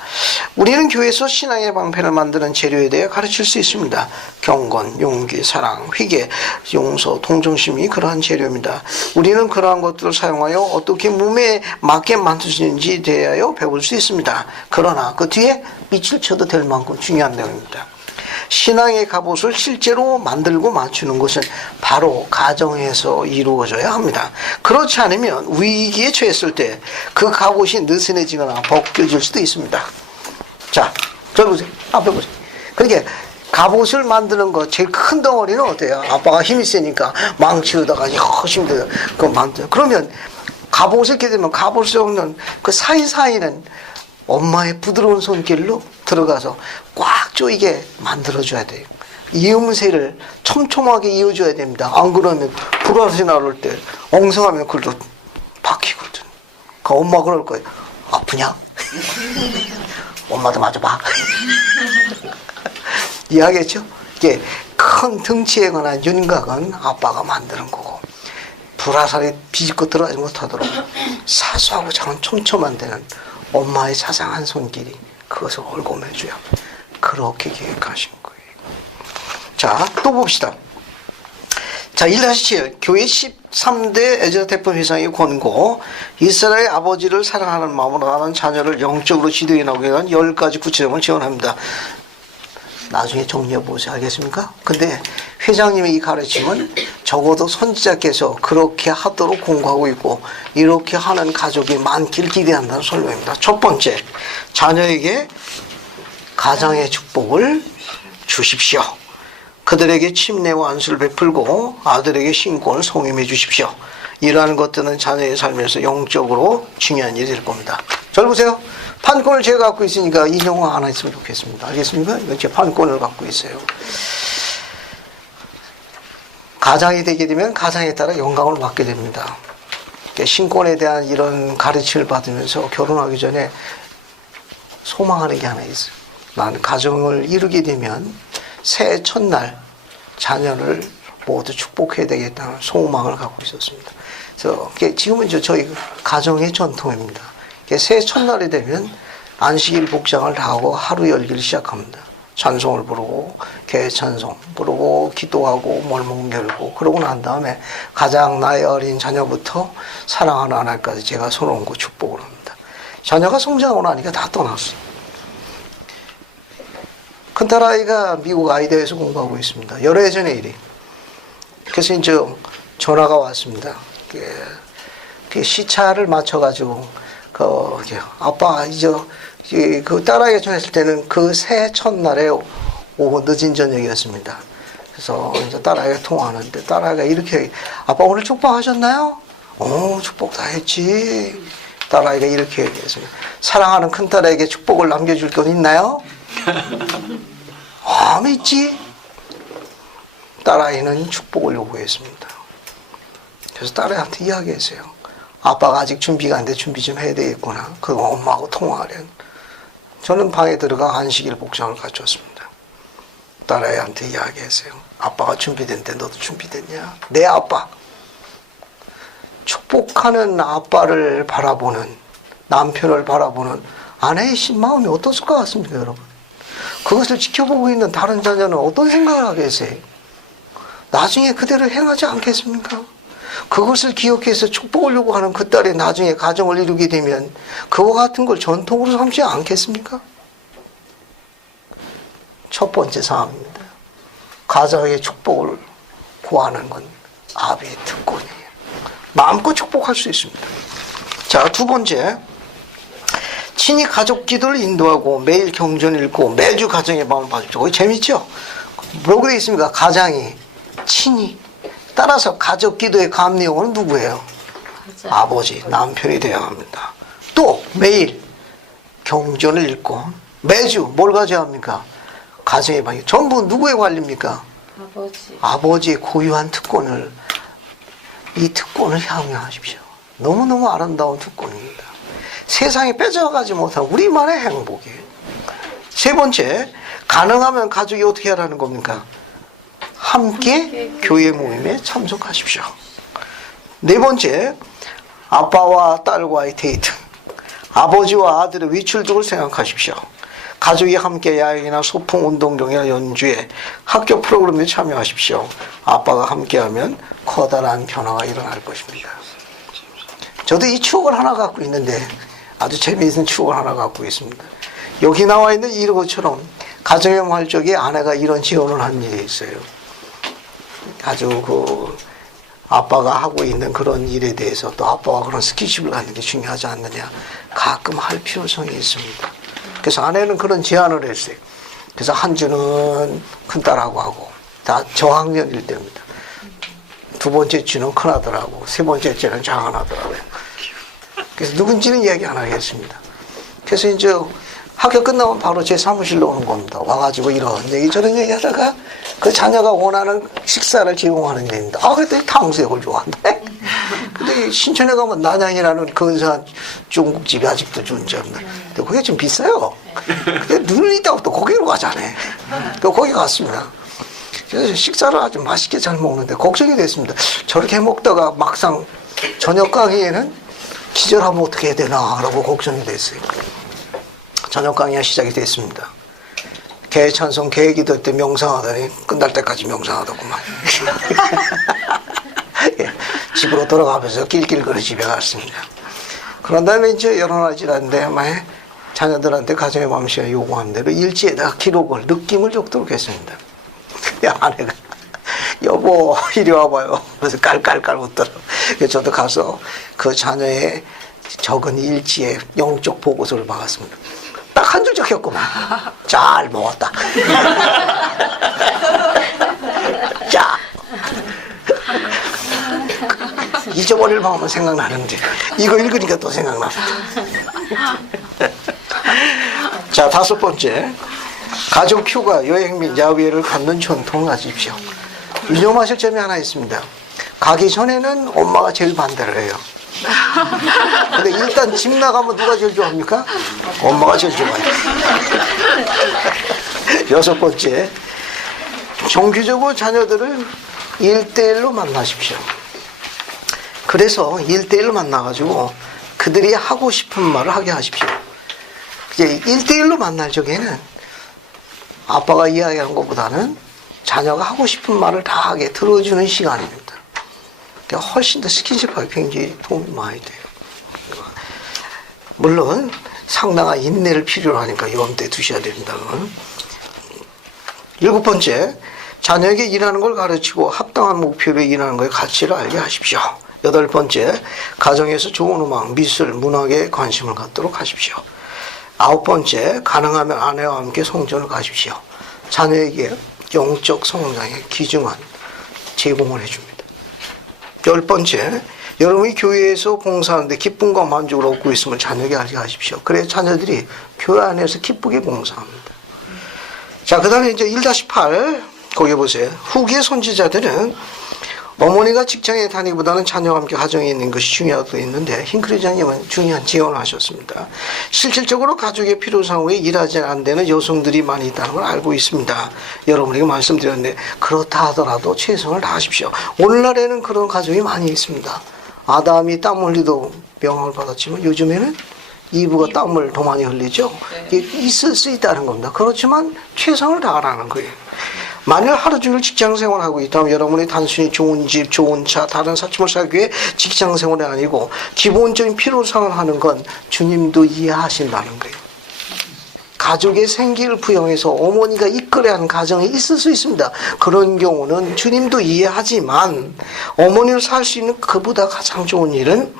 우리는 교회에서 신앙의 방패를 만드는 재료에 대해 가르칠 수 있습니다. 경건, 용기, 사랑, 회개, 용서, 동정심이 그러한 재료입니다. 우리는 그러한 것들을 사용하여 어떻게 몸에 맞게 만들 수 있는지에 대하여 배울 수 있습니다. 그러나 그 뒤에 밑을 쳐도 될 만큼 중요한 내용입니다. 신앙의 갑옷을 실제로 만들고 맞추는 것은 바로 가정에서 이루어져야 합니다. 그렇지 않으면 위기에 처했을 때 그 갑옷이 느슨해지거나 벗겨질 수도 있습니다. 자, 저기 보세요. 앞에 보세요. 그러니까 갑옷을 만드는 거 제일 큰 덩어리는 어때요? 아빠가 힘이 세니까 망치로다가 열심히 그거 만들어요. 그러면 갑옷을 이렇게 되면 갑옷을 없는 그 사이사이는 엄마의 부드러운 손길로 들어가서 꽉 조이게 만들어줘야 돼요. 이음새를 촘촘하게 이어줘야 됩니다. 안 그러면 불화살이 나올 때 엉성하면 그걸로 박히거든. 그 엄마 그럴 거예요. 아프냐? 엄마도 맞아봐. 이해하겠죠? 이게 큰 덩치에 관한 윤곽은 아빠가 만드는 거고 불화살이 비집고 들어가지 못하도록 사소하고 작은 촘촘한 데는 엄마의 자상한 손길이 그것을 홀곰해줘야 그렇게 계획하신 거예요. 자, 또 봅시다. 자, 1-7 교회 13대 에즈라 대법 회장의 권고 이스라엘 아버지를 사랑하는 마음으로 하는 자녀를 영적으로 지도해 나오기 위한 10가지 구체점을 지원합니다. 나중에 정리해 보세요. 알겠습니까? 근데 회장님의 이 가르침은 적어도 선지자께서 그렇게 하도록 공고하고 있고 이렇게 하는 가족이 많기를 기대한다는 설명입니다. 첫 번째, 자녀에게 가장의 축복을 주십시오. 그들에게 침례와 안수를 베풀고 아들에게 신권을 성임해 주십시오. 이러한 것들은 자녀의 삶에서 영적으로 중요한 일이 될 겁니다. 잘 보세요. 판권을 제가 갖고 있으니까 인용어 하나 있으면 좋겠습니다. 알겠습니까? 이건 제 판권을 갖고 있어요. 가장이 되게 되면 가장에 따라 영광을 받게 됩니다. 신권에 대한 이런 가르침을 받으면서 결혼하기 전에 소망하는 게 하나 있어요. 나는 가정을 이루게 되면 새해 첫날 자녀를 모두 축복해야 되겠다는 소망을 갖고 있었습니다. 그래서 지금은 저희 가정의 전통입니다. 새해 첫날이 되면 안식일 복장을 다 하고 하루 열기를 시작합니다. 찬송을 부르고 개찬송, 그러고 기도하고 몰목 열고, 그러고 난 다음에 가장 나이 어린 자녀부터 사랑하는 하나님까지 제가 손 얹고 축복을 합니다. 자녀가 성장하고 나니까 다 떠났어요. 큰딸아이가 미국 아이다에서 공부하고 있습니다. 열흘 전의 일이. 그래서 이제 전화가 왔습니다. 그 시차를 맞춰가지고, 아빠, 이제, 그 딸아이가 전했을 때는 그 새해 첫날에 오후 늦은 저녁이었습니다. 그래서 이제 딸아이가 통화하는데, 딸아이가 이렇게, 아빠 오늘 축복하셨나요? 축복 다 했지. 딸아이가 이렇게 얘기했습니다. 사랑하는 큰딸에게 축복을 남겨줄 건 있나요? 있지. 딸아이는 축복을 요구했습니다. 그래서 딸아이한테 이야기했어요. 아빠가 아직 준비가 안 돼. 준비 좀 해야 되겠구나. 그거 엄마하고 통화하련. 저는 방에 들어가 한식일 복장을 갖췄습니다. 딸아이한테 이야기했어요. 아빠가 준비된대. 너도 준비됐냐? 내 아빠. 축복하는 아빠를 바라보는, 남편을 바라보는 아내의 마음이 어떻을 것 같습니까, 여러분? 그것을 지켜보고 있는 다른 자녀는 어떤 생각을 하겠어요? 나중에 그대로 행하지 않겠습니까? 그것을 기억해서 축복을 요구하는 그 딸이 나중에 가정을 이루게 되면 그와 같은 걸 전통으로 삼지 않겠습니까? 첫 번째 사항입니다. 가정의 축복을 구하는 건 아비의 특권이에요. 마음껏 축복할 수 있습니다. 자, 두 번째. 친히 가족 기도를 인도하고 매일 경전 읽고 매주 가정의 마음을 봐주죠. 거기 재밌죠? 뭐라고 되어 있습니까? 가장이 친히. 따라서 가족 기도의 감리용은 누구예요? 아버지, 남편이 되어야 합니다. 또 매일 경전을 읽고 매주 뭘 가져야 합니까? 가정의 방이 전부 누구의 관리입니까? 아버지의 고유한 특권을, 이 특권을 향유하십시오. 너무너무 아름다운 특권입니다. 세상에 뺏어가지 못한 우리만의 행복이에요. 세 번째, 가능하면 가족이 어떻게 하라는 겁니까? 함께 교회 모임에 참석하십시오. 네 번째, 아빠와 딸과의 데이트. 아버지와 아들의 위출족을 생각하십시오. 가족이 함께 야영이나 소풍, 운동경이나 연주회, 학교 프로그램에 참여하십시오. 아빠가 함께하면 커다란 변화가 일어날 것입니다. 저도 이 추억을 하나 갖고 있는데 아주 재미있는 추억을 하나 갖고 있습니다. 여기 나와 있는 이것처럼 가정의 활적에 아내가 이런 지원을 한 일이 있어요. 아주 아빠가 하고 있는 그런 일에 대해서 또 아빠와 그런 스킨십을 갖는 게 중요하지 않느냐. 가끔 할 필요성이 있습니다. 그래서 아내는 그런 제안을 했어요. 그래서 한 주는 큰딸하고 하고 다 저학년일 때입니다. 두 번째 주는 큰아들하고 세 번째 주는 작은아들하고요. 그래서 누군지는 이야기 안 하겠습니다. 그래서 이제 학교 끝나면 바로 제 사무실로 오는 겁니다. 와가지고 이런 얘기 저런 얘기 하다가 그 자녀가 원하는 식사를 제공하는 얘기입니다. 그랬더니 탕수육을 좋아한대. 근데 신촌에 가면 난양이라는 근사한 중국집이 아직도 존재합니다. 근데 그게 좀 비싸요. 근데 눈을 있다고 또 거기로 가자네. 거기 갔습니다. 그래서 식사를 아주 맛있게 잘 먹는데 걱정이 됐습니다. 저렇게 먹다가 막상 저녁 강의에는 기절하면 어떻게 해야 되나라고 걱정이 됐어요. 저녁 강의가 시작이 됐습니다. 개찬송 개기도 때 명상하더니 끝날 때까지 명상하더구만. 예, 집으로 돌아가면서 낄낄거리 집에 갔습니다. 그런 다음에 이제 여러 가지 지났는데 자녀들한테 가정의 마음씨가 요구한 대로 일지에다가 기록을 느낌을 적도록 했습니다. 아내가 여보 이리 와봐요. 그래서 깔깔깔 웃더라고요. 그래서 저도 가서 그 자녀의 적은 일지에 영적 보고서를 박았습니다. 딱 한 줄 적혔구만. 잘 먹었다. 자, 잊어버릴 마음은 생각나는데 이거 읽으니까 또 생각납니다. 자, 다섯 번째, 가족 휴가, 여행 및 야외를 갖는 전통을 가지십시오. 유념하실 점이 하나 있습니다. 가기 전에는 엄마가 제일 반대를 해요. 근데 일단 집 나가면 누가 제일 좋아합니까? 엄마가 제일 좋아해요. 여섯 번째, 정기적으로 자녀들을 1대1로 만나십시오. 그래서 1대1로 만나가지고 그들이 하고 싶은 말을 하게 하십시오. 이제 1대1로 만날 적에는 아빠가 이야기하는 것보다는 자녀가 하고 싶은 말을 다 하게 들어주는 시간입니다. 그러니까 훨씬 더 스킨십하게 굉장히 도움이 많이 돼요. 물론 상당한 인내를 필요로 하니까 염두에 두셔야 됩니다. 7번째, 자녀에게 일하는 걸 가르치고 합당한 목표로 일하는 것의 가치를 알게 하십시오. 8번째, 가정에서 좋은 음악, 미술, 문학에 관심을 갖도록 하십시오. 9번째, 가능하면 아내와 함께 성전을 가십시오. 자녀에게 영적 성장에 귀중한 제공을 해줍니다. 10번째, 여러분이 교회에서 봉사하는데 기쁨과 만족을 얻고 있음을 자녀에게 알게 하십시오. 그래야 자녀들이 교회 안에서 기쁘게 봉사합니다. 자, 그 다음에 이제 1-8, 거기 보세요. 후기의 선지자들은 어머니가 직장에 다니기보다는 자녀와 함께 가정에 있는 것이 중요하다고 했는데 흰크리장님은 중요한 지원을 하셨습니다. 실질적으로 가족의 필요상으로 일하지 않는 데는 여성들이 많이 있다는 걸 알고 있습니다. 여러분에게 말씀드렸는데 그렇다 하더라도 최선을 다하십시오. 오늘날에는 그런 가족이 많이 있습니다. 아담이 땀 흘리도 명함을 받았지만 요즘에는 이브가 땀을 더 많이 흘리죠. 이게 있을 수 있다는 겁니다. 그렇지만 최선을 다하라는 거예요. 만일 하루 종일 직장생활하고 있다면 여러분이 단순히 좋은 집, 좋은 차, 다른 사람을 살기 위해 직장생활이 아니고 기본적인 필요상을 하는 건 주님도 이해하신다는 거예요. 가족의 생기를 부여해서 어머니가 이끌어야 하는 가정이 있을 수 있습니다. 그런 경우는 주님도 이해하지만 어머니를 살 수 있는 그보다 가장 좋은 일은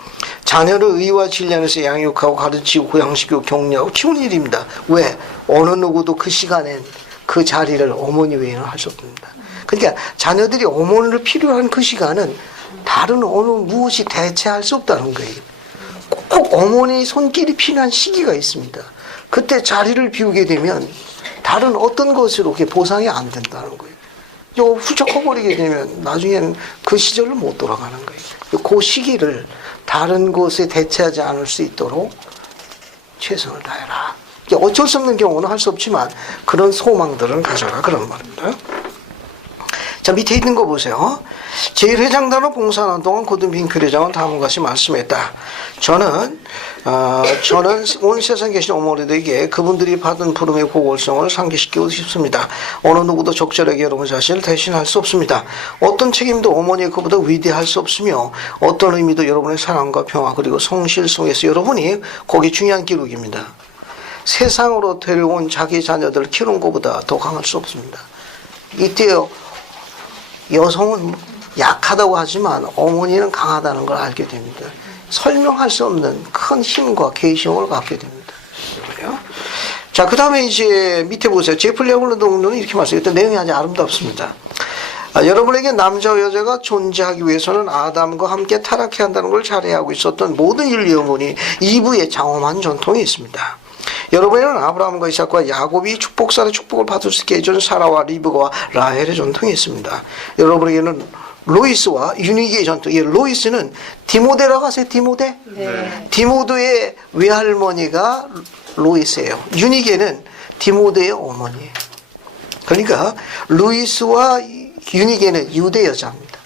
자녀를 의와 진리 안에서 양육하고 가르치고 고양시키고 격려하고 키우는 일입니다. 왜? 어느 누구도 그 시간엔 그 자리를 어머니 외에는 할 수 없습니다. 그러니까 자녀들이 어머니를 필요한 그 시간은 다른 어느 무엇이 대체할 수 없다는 거예요. 꼭 어머니 손길이 필요한 시기가 있습니다. 그때 자리를 비우게 되면 다른 어떤 것으로 그게 보상이 안 된다는 거예요. 훌쩍 커버리게 되면 나중에는 그 시절로 못 돌아가는 거예요. 그 시기를 다른 것에 대체하지 않을 수 있도록 최선을 다해라. 어쩔 수 없는 경우는 할 수 없지만 그런 소망들은 가져라 그런 말입니다. 자, 밑에 있는 거 보세요. 제1회장단으로 봉사하는 동안 고든핑크 회장은 다음과 같이 말씀했다. 저는 온 세상에 계신 어머니들에게 그분들이 받은 부름의 고골성을 상기시키고 싶습니다. 어느 누구도 적절하게 여러분 자신을 대신할 수 없습니다. 어떤 책임도 어머니의 그보다 위대할 수 없으며 어떤 의미도 여러분의 사랑과 평화 그리고 성실성에서 여러분이 거기 중요한 기록입니다. 세상으로 데려온 자기 자녀들을 키우는 것보다 더 강할 수 없습니다. 이때요, 여성은 약하다고 하지만 어머니는 강하다는 걸 알게 됩니다. 설명할 수 없는 큰 힘과 계시형을 갖게 됩니다. 자, 그 다음에 이제 밑에 보세요. 제플리 하울러 동료는 이렇게 말씀해요. 내용이 아주 아름답습니다. 여러분에게 남자와 여자가 존재하기 위해서는 아담과 함께 타락해야 한다는 걸 잘해하고 있었던 모든 인류 영혼이 이브의 장엄한 전통이 있습니다. 여러분에게는 아브라함과 이삭과 야곱이 축복사의 축복을 받을 수 있게 해준 사라와 리브가와 라헬의 전통이 있습니다. 여러분에게는 로이스와 유니기의 전통. 로이스는 디모데라고 하세요. 디모데? 네. 디모데의 외할머니가 로이스예요. 유니게는 디모데의 어머니예요. 그러니까 루이스와 유니게는 유대 여자입니다.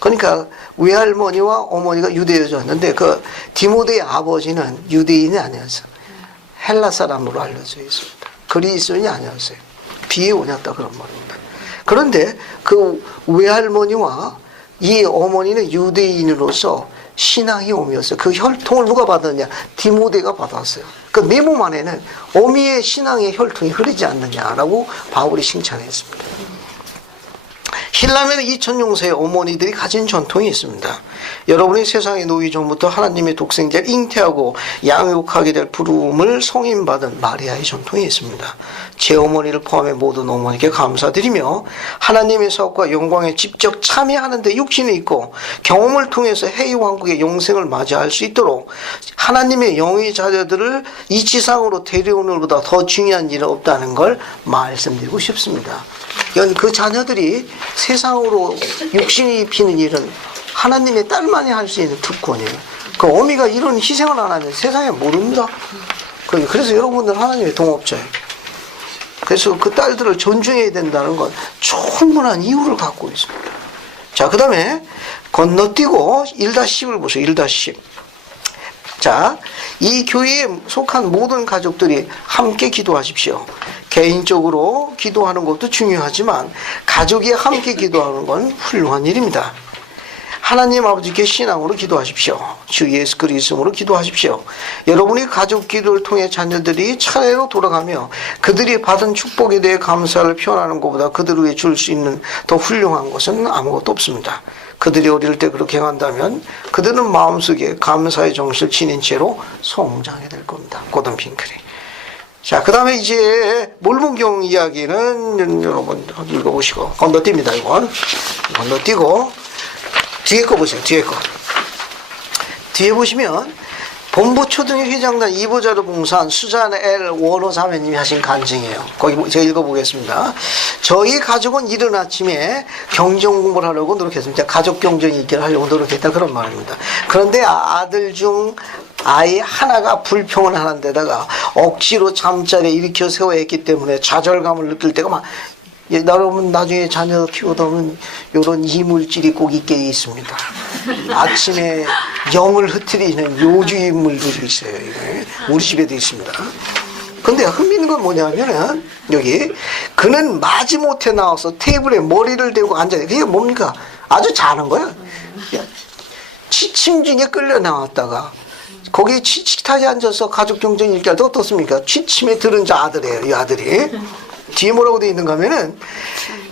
그러니까 외할머니와 어머니가 유대 여자였는데 그 디모데의 아버지는 유대인이 아니었어요. 헬라 사람으로 알려져 있습니다. 그리스인이 아니었어요. 비에오냐다 그런 말입니다. 그런데 그 외할머니와 이 어머니는 유대인으로서 신앙이 오면서 그 혈통을 누가 받았냐? 디모데가 받았어요. 그 내 몸 안에는 어미의 신앙의 혈통이 흐르지 않느냐라고 바울이 칭찬했습니다. 힐라면 2000용세의 어머니들이 가진 전통이 있습니다. 여러분이 세상에 놓이기 전부터 하나님의 독생자를 잉태하고 양육하게 될 부름을 성인받은 마리아의 전통이 있습니다. 제 어머니를 포함해 모든 어머니께 감사드리며 하나님의 사업과 영광에 직접 참여하는 데 육신이 있고 경험을 통해서 해의 왕국의 영생을 맞이할 수 있도록 하나님의 영의 자녀들을 이 지상으로 데려오는 것보다 더 중요한 일은 없다는 걸 말씀드리고 싶습니다. 그 자녀들이 세상으로 육신이 입히는 일은 하나님의 딸만이 할 수 있는 특권이에요. 그 어미가 이런 희생을 안 하면 세상에 모릅니다. 그래서 여러분들 하나님의 동업자예요. 그래서 그 딸들을 존중해야 된다는 건 충분한 이유를 갖고 있습니다. 자, 그 다음에 건너뛰고 1-10을 보세요. 1-10. 자, 이 교회에 속한 모든 가족들이 함께 기도하십시오. 개인적으로 기도하는 것도 중요하지만 가족이 함께 기도하는 건 훌륭한 일입니다. 하나님 아버지께 신앙으로 기도하십시오. 주 예수 그리스도로 기도하십시오. 여러분이 가족 기도를 통해 자녀들이 차례로 돌아가며 그들이 받은 축복에 대해 감사를 표현하는 것보다 그들에게 줄 수 있는 더 훌륭한 것은 아무것도 없습니다. 그들이 어릴 때 그렇게 한다면 그들은 마음속에 감사의 정신을 지닌 채로 성장하게 될 겁니다. 고든 핑클이. 자, 그 다음에 이제 몰문경 이야기는 여러분 읽어보시고 건너뜁니다. 이건 건너뛰고 뒤에 거 보세요. 뒤에 거. 뒤에 보시면 본부 초등회 회장단 2보자로 봉사한 수잔 L 워너 사모님이 하신 간증이에요. 거기 제가 읽어보겠습니다. 저희 가족은 이른 아침에 경정 공부를 하려고 노력했습니다. 가족 경정 읽기를 하려고 노력했다 그런 말입니다. 그런데 아들 중 아이 하나가 불평을 하는 데다가 억지로 잠자리에 일으켜 세워야 했기 때문에 좌절감을 느낄 때가 막 여러분 나중에 자녀 키우다 보면 이런 이물질이 꼭 있게 있습니다. 아침에 영을 흐트리는 요주 인물들이 있어요. 우리 집에도 있습니다. 근데 흥미있는 건 뭐냐면은 여기 그는 마지못해 나와서 테이블에 머리를 대고 앉아요. 그게 뭡니까? 아주 잘한 거야. 취침 중에 끌려 나왔다가 거기 식탁에 앉아서 가족 경쟁 일기할 때 어떻습니까? 취침에 들은 자 아들이에요. 이 아들이. 뒤에 뭐라고 되어 있는가 하면은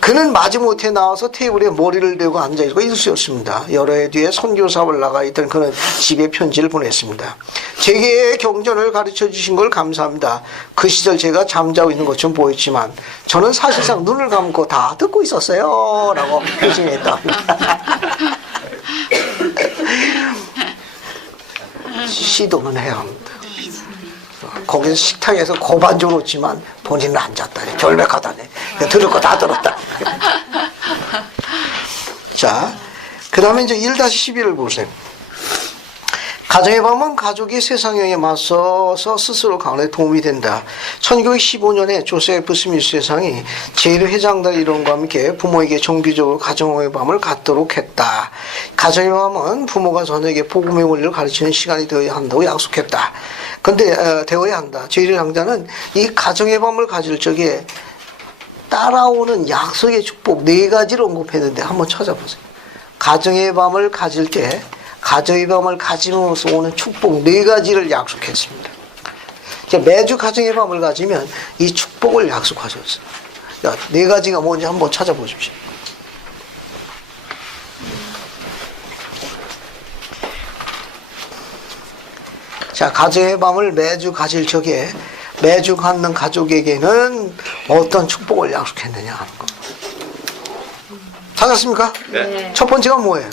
그는 마지못해 나와서 테이블에 머리를 대고 앉아있고 일수였습니다. 여러 해 뒤에 선교 사업을 나가 있던 그는 집에 편지를 보냈습니다. 제게 경전을 가르쳐 주신 걸 감사합니다. 그 시절 제가 잠자고 있는 것처럼 보였지만 저는 사실상 눈을 감고 다 듣고 있었어요 라고 표시했다. 시도는 해야 합니다. 거기서 식탁에서 고반조로지만 본인은 앉았다네. 결백하다네. 들을 거 다 들었다. 자, 그 다음에 이제 1-12를 보세요. 가정의 밤은 가족이 세상에 맞서서 스스로 가운데 도움이 된다. 1915년에 조세프 스미스 회장이 제1회장단 이론과 함께 부모에게 정기적으로 가정의 밤을 갖도록 했다. 가정의 밤은 부모가 자녀에게 복음의 원리를 가르치는 시간이 되어야 한다고 약속했다. 근데 되어야 한다. 제1회장단은 이 가정의 밤을 가질 적에 따라오는 약속의 축복 4가지를 언급했는데 한번 찾아보세요. 가정의 밤을 가질 때 가정의 밤을 가지면서 오는 축복 4가지를 약속했습니다. 매주 가정의 밤을 가지면 이 축복을 약속하셨어요. 4가지가 뭔지 한번 찾아보십시오. 자, 가정의 밤을 매주 가질 적에 매주 갖는 가족에게는 어떤 축복을 약속했느냐 하는 거. 찾았습니까? 네. 첫 번째가 뭐예요?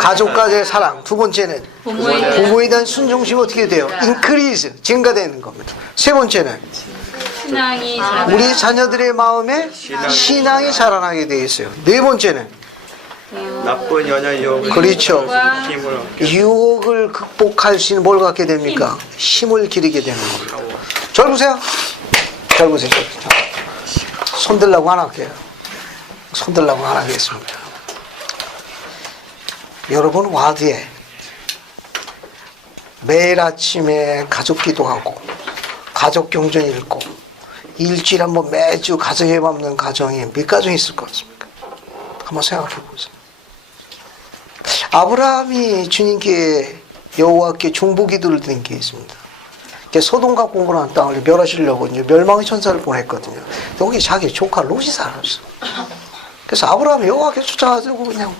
가족과의 사랑. 두 번째는 부모에 대한 순종심이 어떻게 돼요? 인크리즈, 증가되는 겁니다. 세 번째는 신앙이 우리 자녀들의 마음에 신앙이 자라나게 되어 있어요. 네 번째는 나쁜 연애 유혹을 그렇죠. 힘을 유혹을 극복할 수 있는 뭘 갖게 됩니까? 힘을 기르게 되는 겁니다. 절 보세요. 절 보세요. 손 들라고 하나 할게요. 손 들라고 하나 하겠습니다. 여러분 와드에 매일 아침에 가족 기도하고 가족 경전 읽고 일주일에 한번 매주 가정에 밟는 가정이 몇 가정이 있을 것 같습니까? 한번 생각해 보세요. 아브라함이 주님께 여호와께 중보 기도를 드린 게 있습니다. 소돔과 고모라 땅을 멸하시려고 이제 멸망의 천사를 보냈거든요. 여기 자기 조카 롯이 살았어. 그래서 아브라함이 여호와께 쫓아가지고 그냥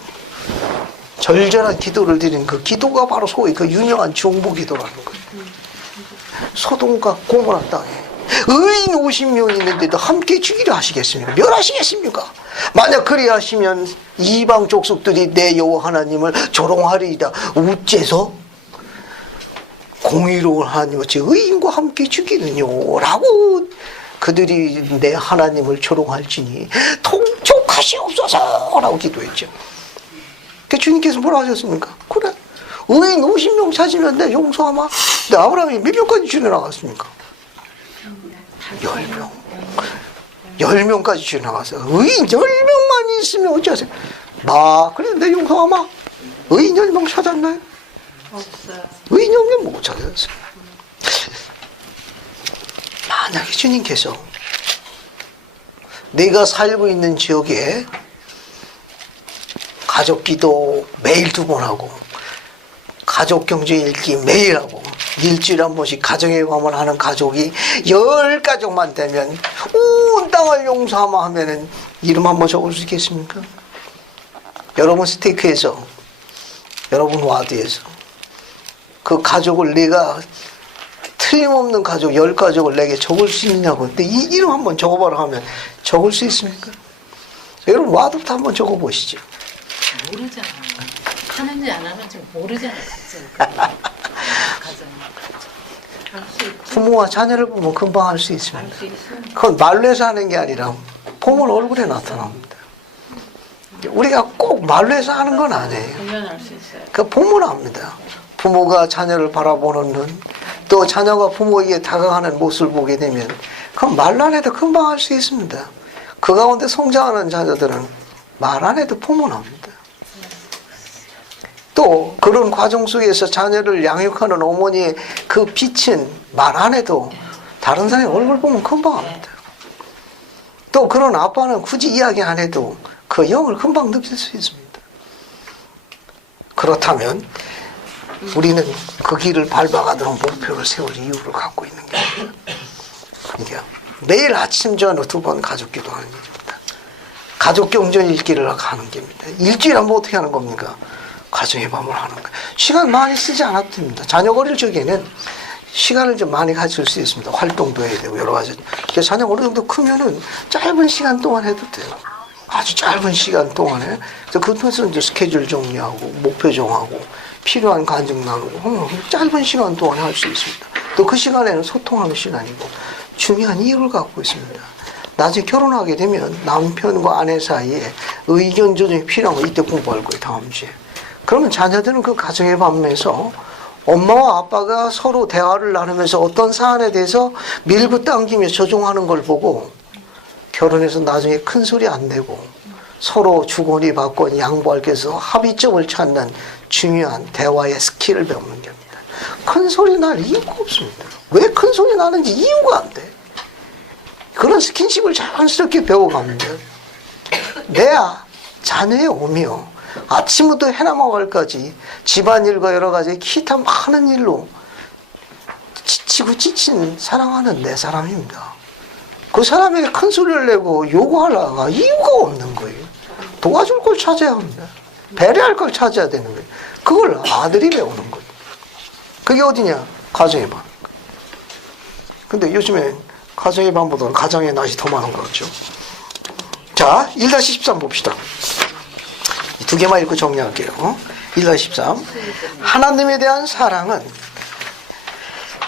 절절한 기도를 드린 그 기도가 바로 소위 그 유명한 중보 기도라는 거예요. 소돔과 고모라 땅에 의인 50명이 있는데도 함께 죽이려 하시겠습니까? 멸하시겠습니까? 만약 그리하시면 이방 족속들이 내 여호와 하나님을 조롱하리이다. 우째서 공의로운 하나님 어찌 의인과 함께 죽이느뇨 라고 그들이 내 하나님을 조롱할지니 통촉하시옵소서 라고 기도했죠. 그 주님께서 뭐라 하셨습니까? 그래 의인 50명 찾으면 내 용서하마. 근데 아브라함이 몇 명까지 줄여나갔습니까? 10명 10명까지 줄여나갔어요. 의인 10명만 있으면 어찌하세요? 그래 내 용서하마. 의인 10명 찾았나요? 왜 이놈을 못 찾았어요? 만약에 주님께서 내가 살고 있는 지역에 가족 기도 매일 2번 하고 가족 경제 읽기 매일 하고 일주일에 한 번씩 가정의 밤을 하는 가족이 10가족만 되면 온 땅을 용서하마 하면은 이름 한번 적을 수 있겠습니까? 여러분 스테이크에서, 여러분 와드에서 그 가족을 내가 틀림없는 가족 10가족을 내게 적을 수 있냐고. 근데 이 이름 한번 적어봐라 하면 적을 수 있습니까? 여러분 와드부터 한번 적어보시죠. 모르잖아. 하는지 안 하는지 모르잖아. 부모와 자녀를 보면 금방 알 수 있습니다. 그건 말로 해서 하는 게 아니라 보면 얼굴에 나타납니다. 우리가 꼭 말로 해서 하는 건 아니에요. 그 보면 압니다. 부모가 자녀를 바라보는 눈, 또 자녀가 부모에게 다가가는 모습을 보게 되면 그건 말로 안 해도 금방 알 수 있습니다. 그 가운데 성장하는 자녀들은 말 안 해도 보면 압니다. 또 그런 과정 속에서 자녀를 양육하는 어머니의 그 빛은 말 안 해도 다른 사람의 얼굴 보면 금방 압니다. 또 그런 아빠는 굳이 이야기 안 해도 그 영을 금방 느낄 수 있습니다. 그렇다면 우리는 그 길을 밟아가도록 목표를 세울 이유를 갖고 있는 게 아닙니다. 그러니까 매일 아침 저녁 2번 가족 기도하는 일입니다. 가족 경전 읽기를 하는 겁니다. 일주일에 한 번 어떻게 하는 겁니까? 가정의 밤을 하는 거예요. 시간 많이 쓰지 않아도 됩니다. 자녀가 어릴 적에는 시간을 좀 많이 가질 수 있습니다. 활동도 해야 되고 여러 가지. 자녀가 어느 정도 크면은 짧은 시간 동안 해도 돼요. 아주 짧은 시간 동안에. 그것은 이제 스케줄 정리하고 목표 정하고 필요한 간증 나누고 짧은 시간 동안에 할 수 있습니다. 또 그 시간에는 소통하는 시간이고 중요한 이유를 갖고 있습니다. 나중에 결혼하게 되면 남편과 아내 사이에 의견 조정이 필요한 거 이때 공부할 거예요. 다음 주에. 그러면 자녀들은 그 가정의 밤에서 엄마와 아빠가 서로 대화를 나누면서 어떤 사안에 대해서 밀고 당기며 조종하는 걸 보고 결혼해서 나중에 큰 소리 안 내고 서로 주거니 받거니 양보할 게 있어서 합의점을 찾는 중요한 대화의 스킬을 배우는 겁니다. 큰 소리 날 이유가 없습니다. 왜 큰 소리 나는지 이유가 안 돼. 그런 스킨십을 자연스럽게 배워갑니다. 내 자녀에 오며 아침부터 해남아갈까지 집안일과 여러 가지 기타 많은 일로 지치고 지친 사랑하는 내 사람입니다. 그 사람에게 큰 소리를 내고 요구하려가 이유가 없는 거예요. 도와줄 걸 찾아야 합니다. 배려할 걸 찾아야 되는 거예요. 그걸 아들이 배우는 거예요. 그게 어디냐? 가정의 밤. 근데 요즘에 가정의 밤보다 가정의 낮이 더 많은 것 같죠. 자, 1-13 봅시다. 두 개만 읽고 정리할게요. 1-13. 하나님에 대한 사랑은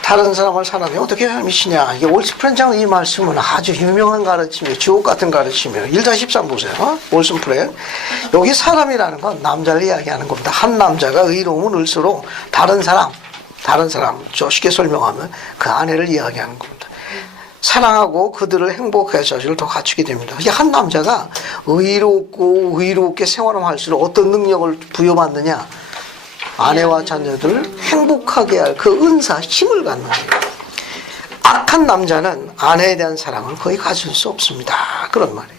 다른 사람을 사랑해 어떻게 미시냐. 이게 올스프렌장의 이 말씀은 아주 유명한 가르침이에요. 주옥 같은 가르침이에요. 1-13 보세요. 올스프렌. 여기 사람이라는 건 남자를 이야기하는 겁니다. 한 남자가 의로움을 을수록 다른 사람 쉽게 설명하면 그 아내를 이야기하는 겁니다. 사랑하고 그들을 행복하게 자질을 더 갖추게 됩니다. 한 남자가 의롭게 생활할수록 어떤 능력을 부여받느냐? 아내와 자녀들을 행복하게 할 그 은사, 힘을 갖는 거예요. 악한 남자는 아내에 대한 사랑을 거의 가질 수 없습니다. 그런 말이에요.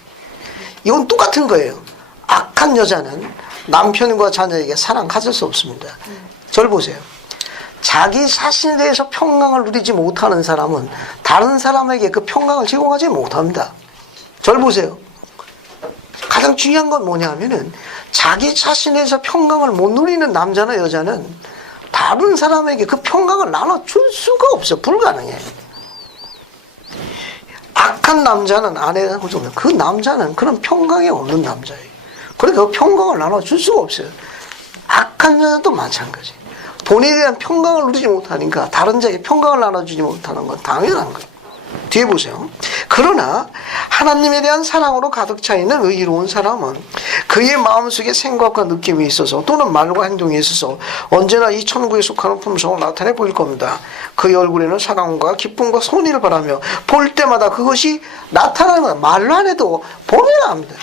이건 똑같은 거예요. 악한 여자는 남편과 자녀에게 사랑 가질 수 없습니다. 저를 보세요. 자기 자신에 대해서 평강을 누리지 못하는 사람은 다른 사람에게 그 평강을 제공하지 못합니다. 저를 보세요. 가장 중요한 건 뭐냐면은 자기 자신에 대해서 평강을 못 누리는 남자나 여자는 다른 사람에게 그 평강을 나눠줄 수가 없어요. 불가능해요. 악한 남자는 아내가 그 남자는 그런 평강이 없는 남자예요. 그러니까 그 평강을 나눠줄 수가 없어요. 악한 여자도 마찬가지예요. 본인에 대한 평강을 누리지 못하니까 다른 자에게 평강을 나눠주지 못하는 건 당연한 거예요. 뒤에 보세요. 그러나 하나님에 대한 사랑으로 가득 차 있는 의로운 사람은 그의 마음속에 생각과 느낌이 있어서 또는 말과 행동이 있어서 언제나 이 천국에 속하는 품성을 나타내 보일 겁니다. 그의 얼굴에는 사랑과 기쁨과 선의를 바라며 볼 때마다 그것이 나타나는 거예요. 말로 안 해도 보면 압니다.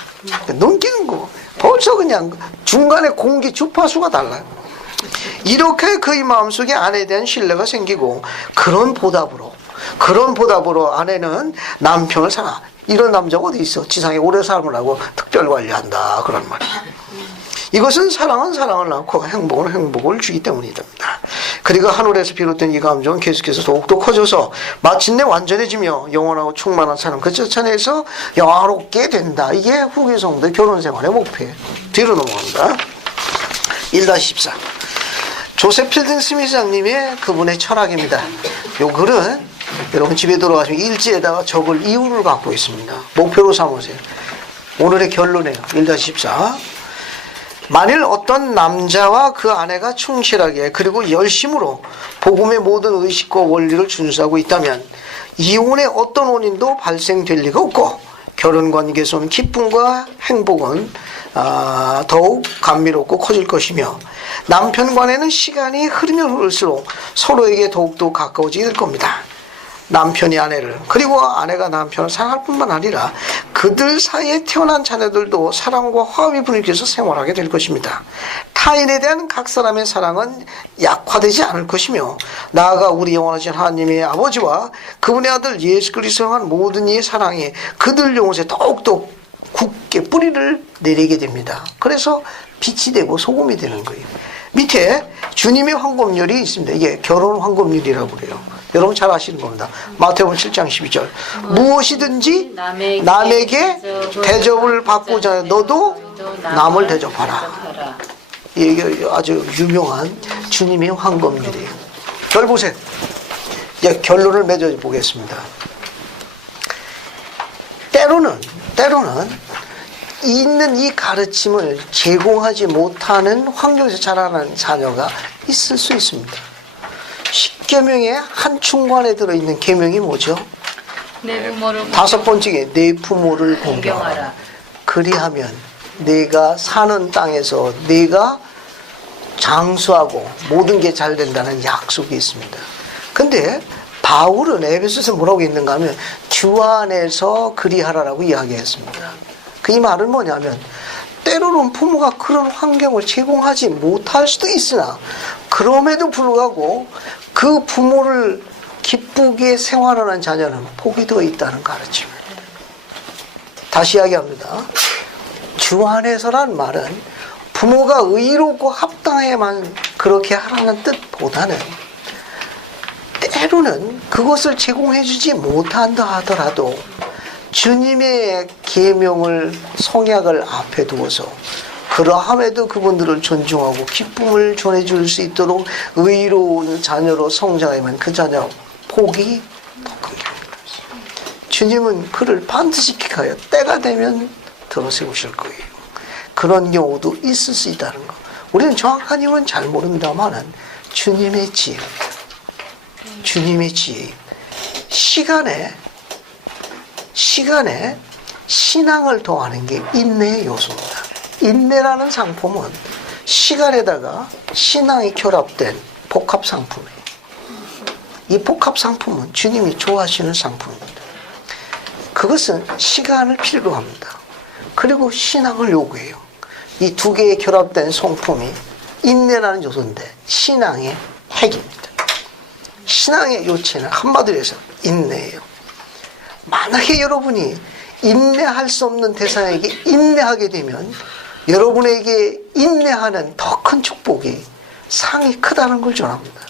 넘기는 거. 벌써 그냥 중간에 공기 주파수가 달라요. 이렇게 그의 마음속에 아내에 대한 신뢰가 생기고 그런 보답으로 아내는 남편을 사랑. 이런 남자가 어디 있어? 지상에 오래 살으라고 특별 관리한다 그런 말이에요. 이것은 사랑은 사랑을 낳고 행복은 행복을 주기 때문이다. 그리고 하늘에서 비롯된 이 감정은 계속해서 더욱더 커져서 마침내 완전해지며 영원하고 충만한 사랑 그 자체에서 영화롭게 된다. 이게 후기 성도의 결혼 생활의 목표예요. 뒤로 넘어간다. 1-14 조셉 필든 스미스장님의 그분의 철학입니다. 요 글은 여러분 집에 돌아가시면 일지에다가 적을 이유를 갖고 있습니다. 목표로 삼으세요. 오늘의 결론이에요. 1-14 만일 어떤 남자와 그 아내가 충실하게 그리고 열심으로 복음의 모든 의식과 원리를 준수하고 있다면 이혼의 어떤 원인도 발생될 리가 없고 결혼관계에서는 기쁨과 행복은 더욱 감미롭고 커질 것이며 남편 간에는 시간이 흐르면 흐를수록 서로에게 더욱더 가까워지게 될 겁니다. 남편이 아내를 그리고 아내가 남편을 사랑할 뿐만 아니라 그들 사이에 태어난 자녀들도 사랑과 화합이 분위기에서 생활하게 될 것입니다. 타인에 대한 각 사람의 사랑은 약화되지 않을 것이며 나아가 우리 영원하신 하나님의 아버지와 그분의 아들 예수 그리스도를 향한 모든 이의 사랑이 그들 영혼에 더욱더 굳게 뿌리를 내리게 됩니다. 그래서 빛이 되고 소금이 되는 거예요. 밑에 주님의 황금률이 있습니다. 이게 결혼 황금률이라고 그래요. 여러분 잘 아시는 겁니다. 마태복음 7장 12절 무엇이든지 남에게 대접을 받고자 하여 너도 남을 대접하라. 이게 아주 유명한 주님의 황금률이에요. 결 보세요. 이제 결론을 맺어 보겠습니다. 때로는 있는 이 가르침을 제공하지 못하는 환경에서 자라는 자녀가 있을 수 있습니다. 10계명의 한 충관에 들어있는 계명이 뭐죠? 내 부모를 5번째 내 부모를 공경하라. 그리하면 내가 사는 땅에서 내가 장수하고 모든 게 잘 된다는 약속이 있습니다. 근데 바울은 에베소서에 뭐라고 있는가 하면 주 안에서 그리하라라고 이야기했습니다. 그 이 말은 뭐냐면 때로는 부모가 그런 환경을 제공하지 못할 수도 있으나 그럼에도 불구하고 그 부모를 기쁘게 생활하는 자녀는 복이 더 있다는 가르침을 다시 이야기합니다. 주 안에서란 말은 부모가 의롭고 합당해만 그렇게 하라는 뜻보다는 때로는 그것을 제공해주지 못한다 하더라도 주님의 계명을 성약을 앞에 두어서 그러함에도 그분들을 존중하고 기쁨을 전해줄 수 있도록 의로운 자녀로 성장하면 그 자녀 복이 더 큰 겁니다. 주님은 그를 반드시 기하여 때가 되면 들어세우실 거예요. 그런 경우도 있을 수 있다는 거. 우리는 정확한 이유는 잘 모른다마는 주님의 지혜입니다. 주님의 지혜. 시간에 신앙을 더하는 게 인내의 요소입니다. 인내라는 상품은 시간에다가 신앙이 결합된 복합 상품이에요. 이 복합 상품은 주님이 좋아하시는 상품입니다. 그것은 시간을 필요로 합니다. 그리고 신앙을 요구해요. 이 두 개의 결합된 성품이 인내라는 요소인데 신앙의 핵입니다. 신앙의 요체는 한마디로 해서 인내예요. 만약에 여러분이 인내할 수 없는 대상에게 인내하게 되면 여러분에게 인내하는 더 큰 축복이 상이 크다는 걸 전합니다.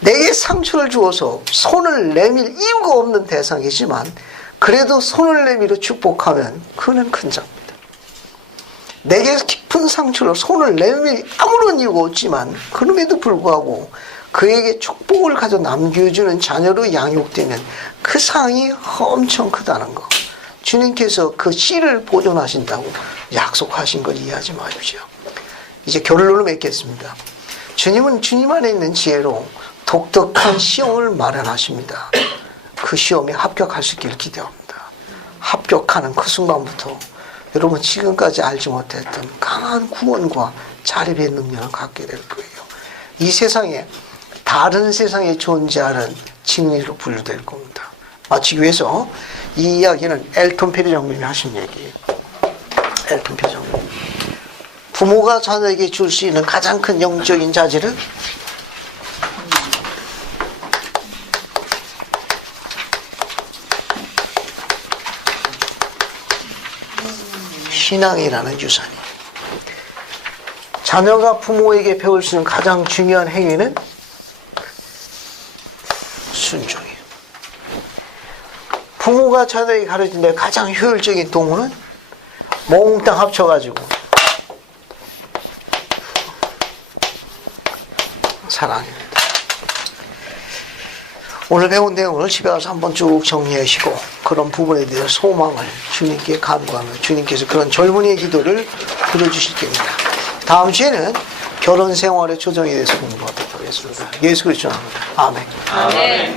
내게 상처를 주어서 손을 내밀 이유가 없는 대상이지만 그래도 손을 내밀어 축복하면 그는 큰 자입니다. 내게 깊은 상처로 손을 내밀 아무런 이유가 없지만 그럼에도 불구하고 그에게 축복을 가져 남겨주는 자녀로 양육되면 그 상이 엄청 크다는 거. 주님께서 그 씨를 보존하신다고 약속하신 걸 이해하지 마십시오. 이제 결론을 맺겠습니다. 주님은 주님 안에 있는 지혜로 독특한 시험을 마련하십니다. 그 시험에 합격할 수 있기를 기대합니다. 합격하는 그 순간부터 여러분 지금까지 알지 못했던 강한 구원과 자립의 능력을 갖게 될 거예요. 이 세상에 다른 세상에 존재하는 진리로 분류될 겁니다. 마치기 위해서 이 이야기는 엘톤 페리 장님이 하신 얘기예요. 엘톤 페리 장님. 부모가 자녀에게 줄 수 있는 가장 큰 영적인 자질은 신앙이라는 유산이에요. 자녀가 부모에게 배울 수 있는 가장 중요한 행위는 순종이에요. 부모가 자녀에게 가르친 데 가장 효율적인 동호는 몽땅 합쳐가지고 사랑입니다. 오늘 배운 내용을 집에 가서 한번 쭉 정리하시고 그런 부분에 대해 소망을 주님께 간구하며 주님께서 그런 젊은이의 기도를 들어주실 겁니다. 다음 주에는 결혼 생활의 조정에 대해서 공부하도록 하겠습니다. 예수 그리스도 나옵니다. 아멘. 아멘.